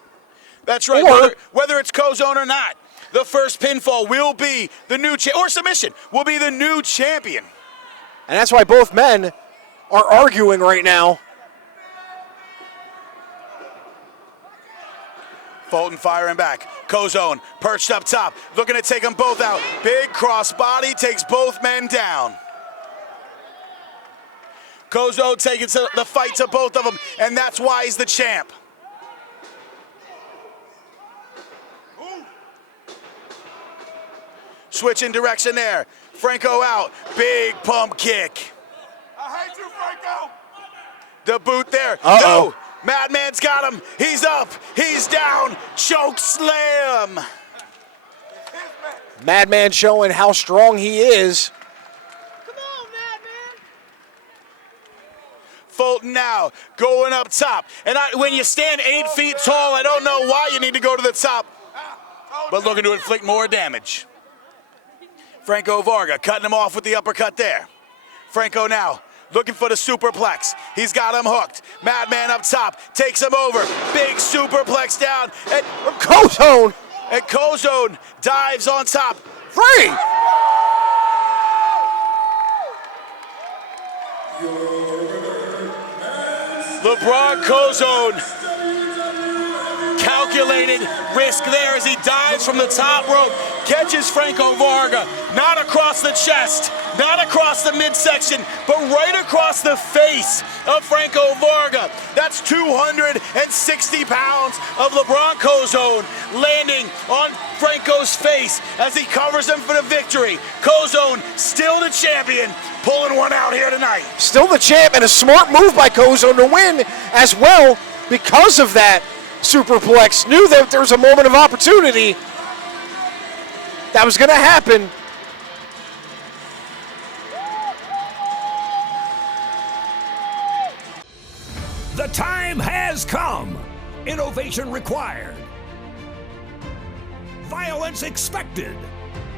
That's right, whether it's Cozone or not. The first pinfall will be the new or submission will be the new champion. And that's why both men are arguing right now. Fulton firing back. Cozone perched up top, looking to take them both out. Big cross body takes both men down. Cozone taking the fight to both of them, and that's why he's the champ. Switching direction there. Franco out. Big pump kick. I hate you, Franco. The boot there. No. Madman's got him. He's up. He's down. Choke slam. Madman showing how strong he is. Come on, Madman. Fulton now going up top. And when you stand 8 feet tall, I don't know why you need to go to the top, but looking to inflict more damage. Franco Varga cutting him off with the uppercut there. Franco now looking for the superplex. He's got him hooked. Madman up top takes him over. Big superplex down. And Cozone. And Cozone dives on top. Free. LeBron Cozone. Calculated risk there as he dives from the top rope. Catches Franco Varga. Not across the chest. Not across the midsection, but right across the face of Franco Varga. That's 260 pounds of LeBron Cozone landing on Franco's face as he covers him for the victory. Cozone still the champion, pulling one out here tonight. Still the champ, and a smart move by Cozone to win as well because of that superplex. Knew that there was a moment of opportunity that was going to happen. The time has come. Innovation required. Violence expected.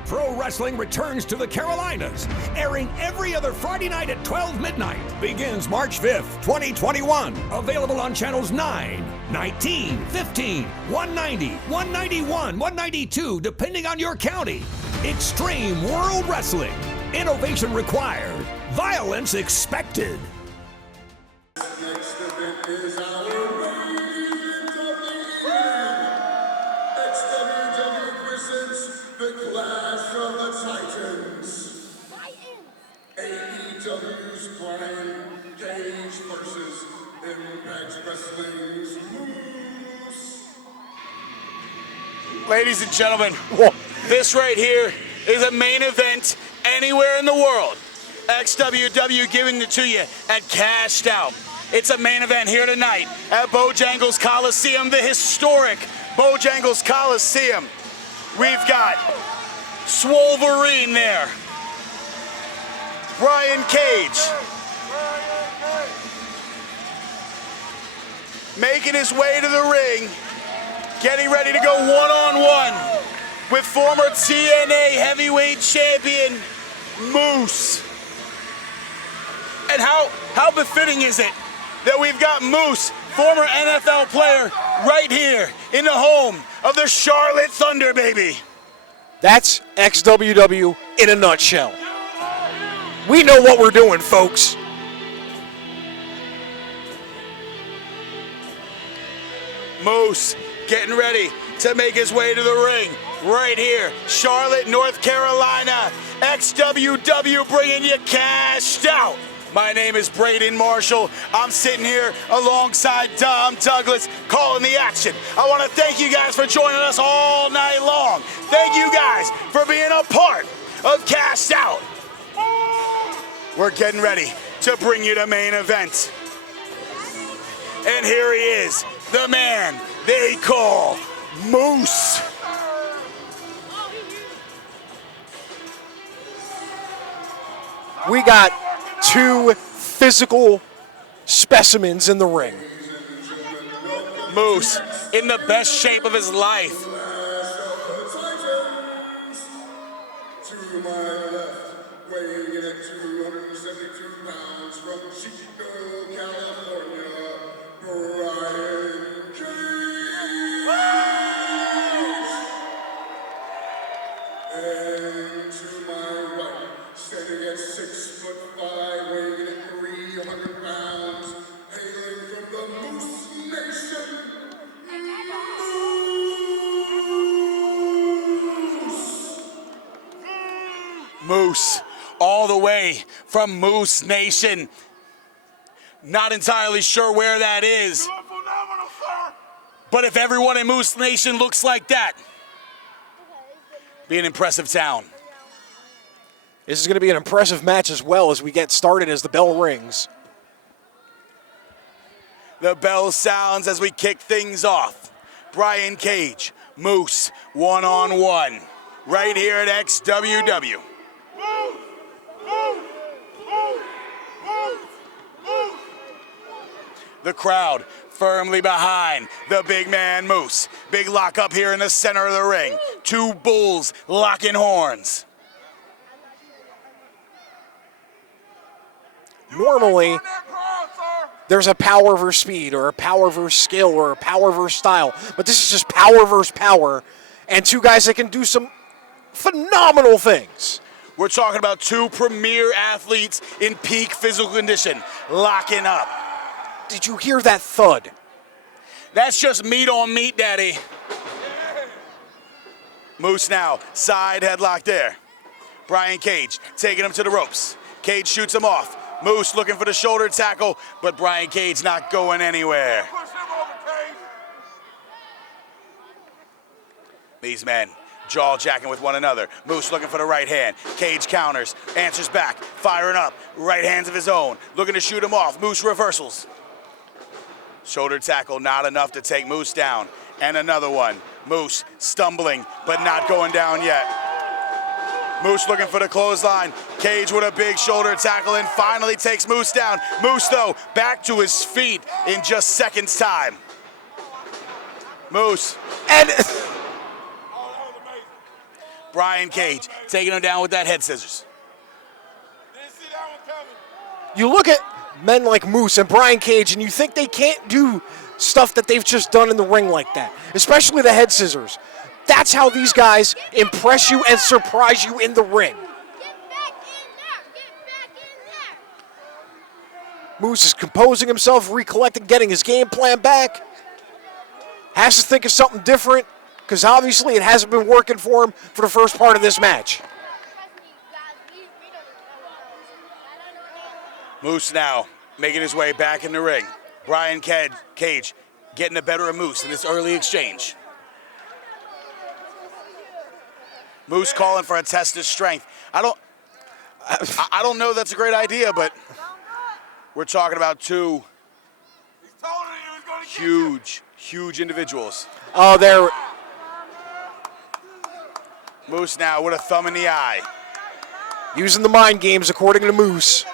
Pro Wrestling returns to the Carolinas, airing every other Friday night at 12 midnight. Begins March 5th, 2021. Available on channels 9, 19, 15, 190, 191, 192, depending on your county. Xtreme World Wrestling. Innovation required. Violence expected. Next event is our main XWW presents the Clash of the Titans. AEW's Brian Cage versus Impact Wrestling's Moose. Ladies and gentlemen, this right here is a main event anywhere in the world. XWW giving it to you at Cashed Out. It's a main event here tonight at Bojangles Coliseum, the historic Bojangles Coliseum. We've got Swolverine there. Brian Cage. Making his way to the ring. Getting ready to go one-on-one with former TNA heavyweight champion Moose. And how befitting is it that we've got Moose, former NFL player, right here in the home of the Charlotte Thunder, baby. That's XWW in a nutshell. We know what we're doing, folks. Moose getting ready to make his way to the ring right here. Charlotte, North Carolina. XWW bringing you Cashed Out. My name is Braden Marshall. I'm sitting here alongside Dom Douglas calling the action. I want to thank you guys for joining us all night long. Thank you guys for being a part of Cashed Out. We're getting ready to bring you the main event. And here he is, the man they call Moose. We got two physical specimens in the ring. Moose in the best shape of his life. To my left, weighing in at 272 pounds from Chico, California, Brian Cage. And to my right, standing at 6'5", weighing in at 300 pounds, hailing from the Moose Nation. Moose, all the way from Moose Nation. Not entirely sure where that is. But if everyone in Moose Nation looks like that, be an impressive town. This is going to be an impressive match as well as we get started as the bell rings. The bell sounds as we kick things off. Brian Cage, Moose, one-on-one, right here at XWW. The crowd firmly behind the big man Moose. Big lock up here in the center of the ring. Two bulls locking horns. Normally, there's a power versus speed, or a power versus skill, or a power versus style. But this is just power versus power, and two guys that can do some phenomenal things. We're talking about two premier athletes in peak physical condition, locking up. Did you hear that thud? That's just meat on meat, daddy. Moose now, side headlock there. Brian Cage taking him to the ropes. Cage shoots him off. Moose looking for the shoulder tackle, but Brian Cage not going anywhere. These men jaw-jacking with one another. Moose looking for the right hand. Cage counters, answers back, firing up. Right hands of his own, looking to shoot him off. Moose reversals. Shoulder tackle not enough to take Moose down. And another one. Moose stumbling, but not going down yet. Moose looking for the clothesline. Cage with a big shoulder tackle and finally takes Moose down. Moose, though, back to his feet in just seconds' time. Moose. And Brian Cage taking him down with that head scissors. you look at men like Moose and Brian Cage, and you think they can't do stuff that they've just done in the ring like that, especially the head scissors. That's how these guys impress you and surprise you in the ring. Get back in there! Get back in there! Moose is composing himself, recollecting, getting his game plan back. Has to think of something different, because obviously it hasn't been working for him for the first part of this match. Moose now making his way back in the ring. Brian Cage getting the better of Moose in this early exchange. Moose calling for a test of strength. I don't know that's a great idea, but we're talking about two huge individuals. Oh, there. Moose now with a thumb in the eye. Using the mind games, according to Moose.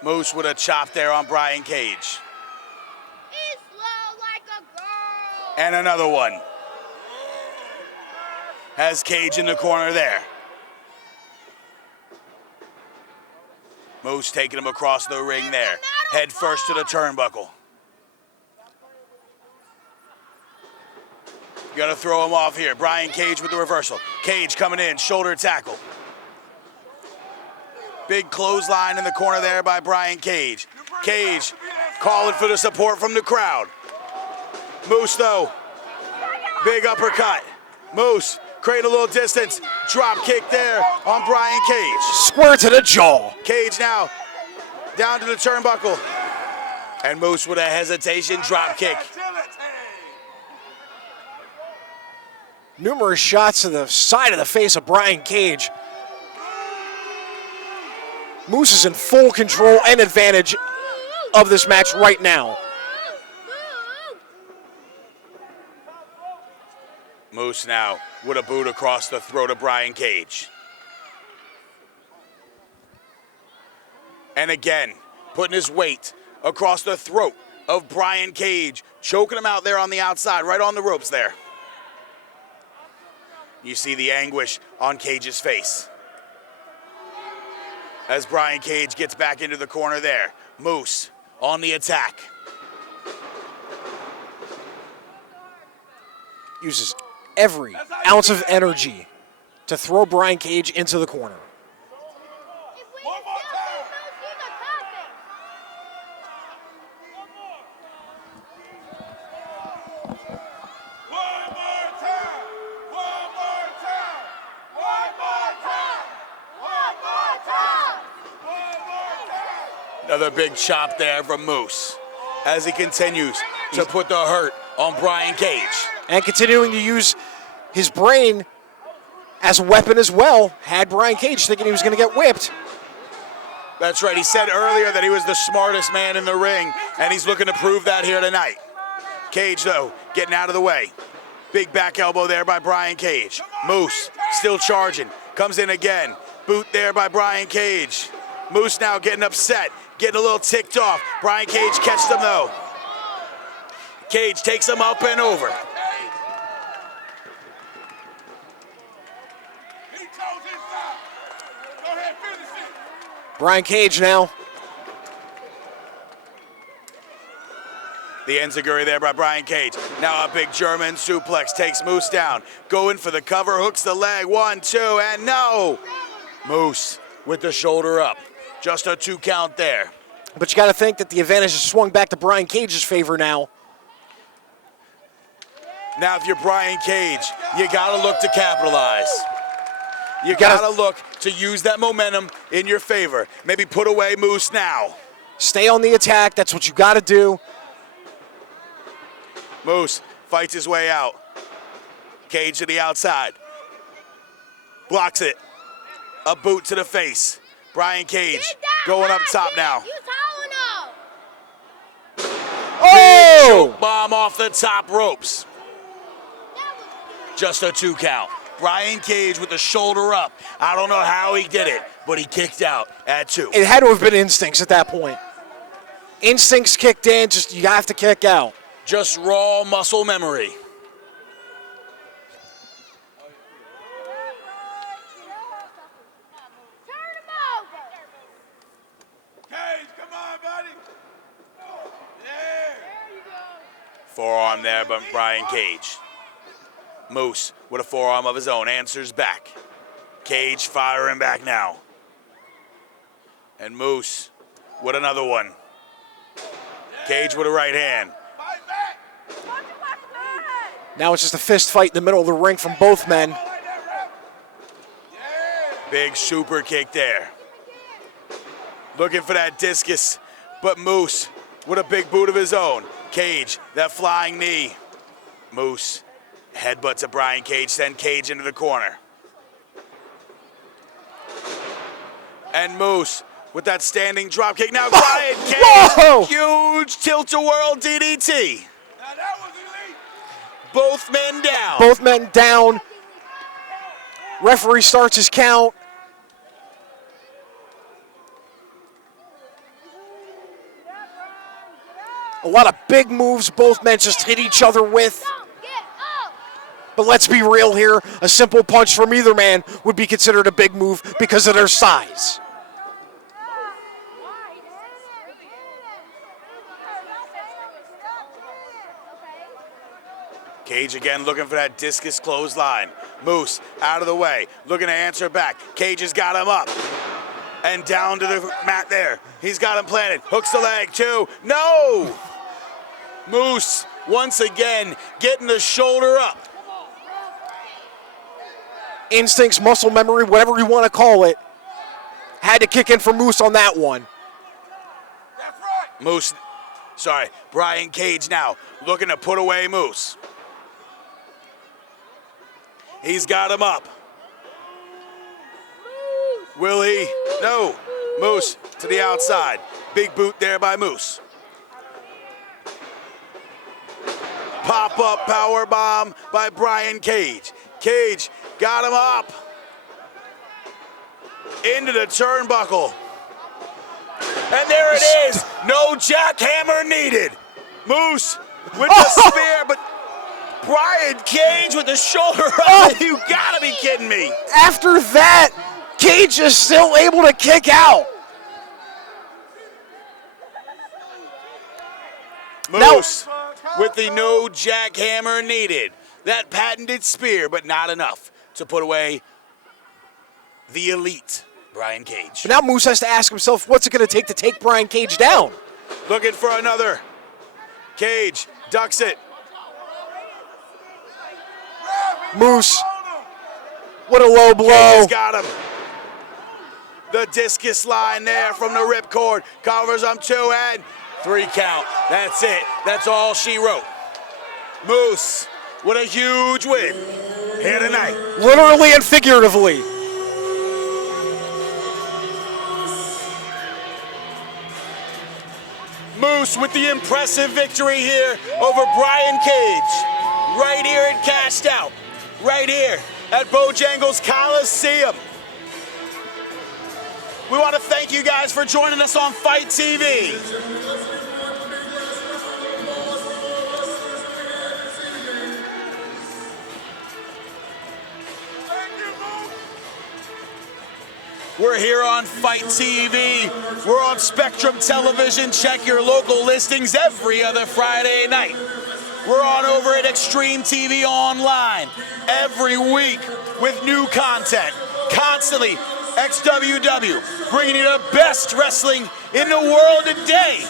Moose with a chop there on Brian Cage. He's slow like a girl. And another one. Has Cage in the corner there. Moose taking him across the ring there. Head first to the turnbuckle. Gonna throw him off here. Brian Cage with the reversal. Cage coming in, shoulder tackle. Big clothesline in the corner there by Brian Cage. Cage calling for the support from the crowd. Moose though, big uppercut. Moose creating a little distance. Drop kick there on Brian Cage. Square to the jaw. Cage now down to the turnbuckle. And Moose with a hesitation drop kick. Numerous shots to the side of the face of Brian Cage. Moose is in full control and advantage of this match right now. Moose now with a boot across the throat of Brian Cage. And again, putting his weight across the throat of Brian Cage, choking him out there on the outside, right on the ropes there. You see the anguish on Cage's face. As Brian Cage gets back into the corner there. Moose on the attack. Uses every ounce of energy to throw Brian Cage into the corner. If we can still see Moose, he's a topic. Another big chop there from Moose as he continues to put the hurt on Brian Cage. And continuing to use his brain as a weapon as well, had Brian Cage thinking he was going to get whipped. That's right, he said earlier that he was the smartest man in the ring, and he's looking to prove that here tonight. Cage, though, getting out of the way. Big back elbow there by Brian Cage. Moose still charging, comes in again. Boot there by Brian Cage. Moose now getting upset, getting a little ticked off. Brian Cage catches him though. Cage takes him up and over. Brian Cage now. The enziguri there by Brian Cage. Now a big German suplex takes Moose down. Going for the cover, hooks the leg. 1, 2, and no! Moose with the shoulder up. Just a 2 count there. But you got to think that the advantage has swung back to Brian Cage's favor now. Now if you're Brian Cage, you got to look to capitalize. You got to look to use that momentum in your favor. Maybe put away Moose now. Stay on the attack. That's what you got to do. Moose fights his way out. Cage to the outside. Blocks it. A boot to the face. Brian Cage going up top now. Oh! Bomb off the top ropes. Just a 2 count. Brian Cage with the shoulder up. I don't know how he did it, but he kicked out at 2. It had to have been instincts at that point. Instincts kicked in, just you have to kick out. Just raw muscle memory. Forearm there by Brian Cage. Moose with a forearm of his own answers back. Cage firing back now. And Moose with another one. Cage with a right hand. Now it's just a fist fight in the middle of the ring from both men. Big super kick there. Looking for that discus, but Moose with a big boot of his own. Cage, that flying knee. Moose headbutts a Brian Cage, send Cage into the corner. And Moose with that standing drop kick. Now Brian Cage, Whoa! huge tilt-a-whirl DDT. Both men down. Both men down. Referee starts his count. A lot of big moves both men just hit each other with. But let's be real here. A simple punch from either man would be considered a big move because of their size. Cage again looking for that discus clothesline. Moose out of the way, looking to answer back. Cage has got him up. And down to the mat there. He's got him planted. Hooks the leg, 2. No! Moose, once again, getting the shoulder up. Instincts, muscle memory, whatever you want to call it, had to kick in for Moose on that one. Brian Cage now looking to put away Moose. He's got him up. Will he? No. Moose to the outside. Big boot there by Moose. Pop-up power bomb by Brian Cage. Cage got him up. Into the turnbuckle. And there it is. No jackhammer needed. Moose with the spear, but Brian Cage with the shoulder up. You gotta be kidding me. After that, Cage is still able to kick out. Moose with the no jackhammer needed. That patented spear, but not enough to put away the elite Brian Cage. But now Moose has to ask himself, what's it going to take Brian Cage down? Looking for another. Cage ducks it. Moose, what a low blow. Cage has got him. The discus line there from the ripcord. Covers him 2 and 3 count. That's it. That's all she wrote. Moose with a huge win here tonight. Literally and figuratively. Moose with the impressive victory here over Brian Cage. Right here at Cashed Out. Right here at Bojangles Coliseum. We want to thank you guys for joining us on Fight TV. We're here on Fight TV. We're on Spectrum Television. Check your local listings every other Friday night. We're on over at Xtreme TV Online every week with new content. Constantly, XWW, bringing you the best wrestling in the world today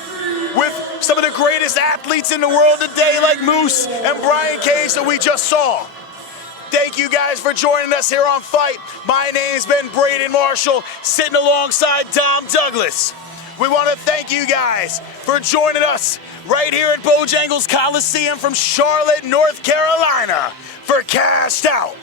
with some of the greatest athletes in the world today like Moose and Brian Cage that we just saw. Thank you guys for joining us here on Fight. My name's been Braden Marshall, sitting alongside Dom Douglas. We want to thank you guys for joining us right here at Bojangles Coliseum from Charlotte, North Carolina for Cashed Out.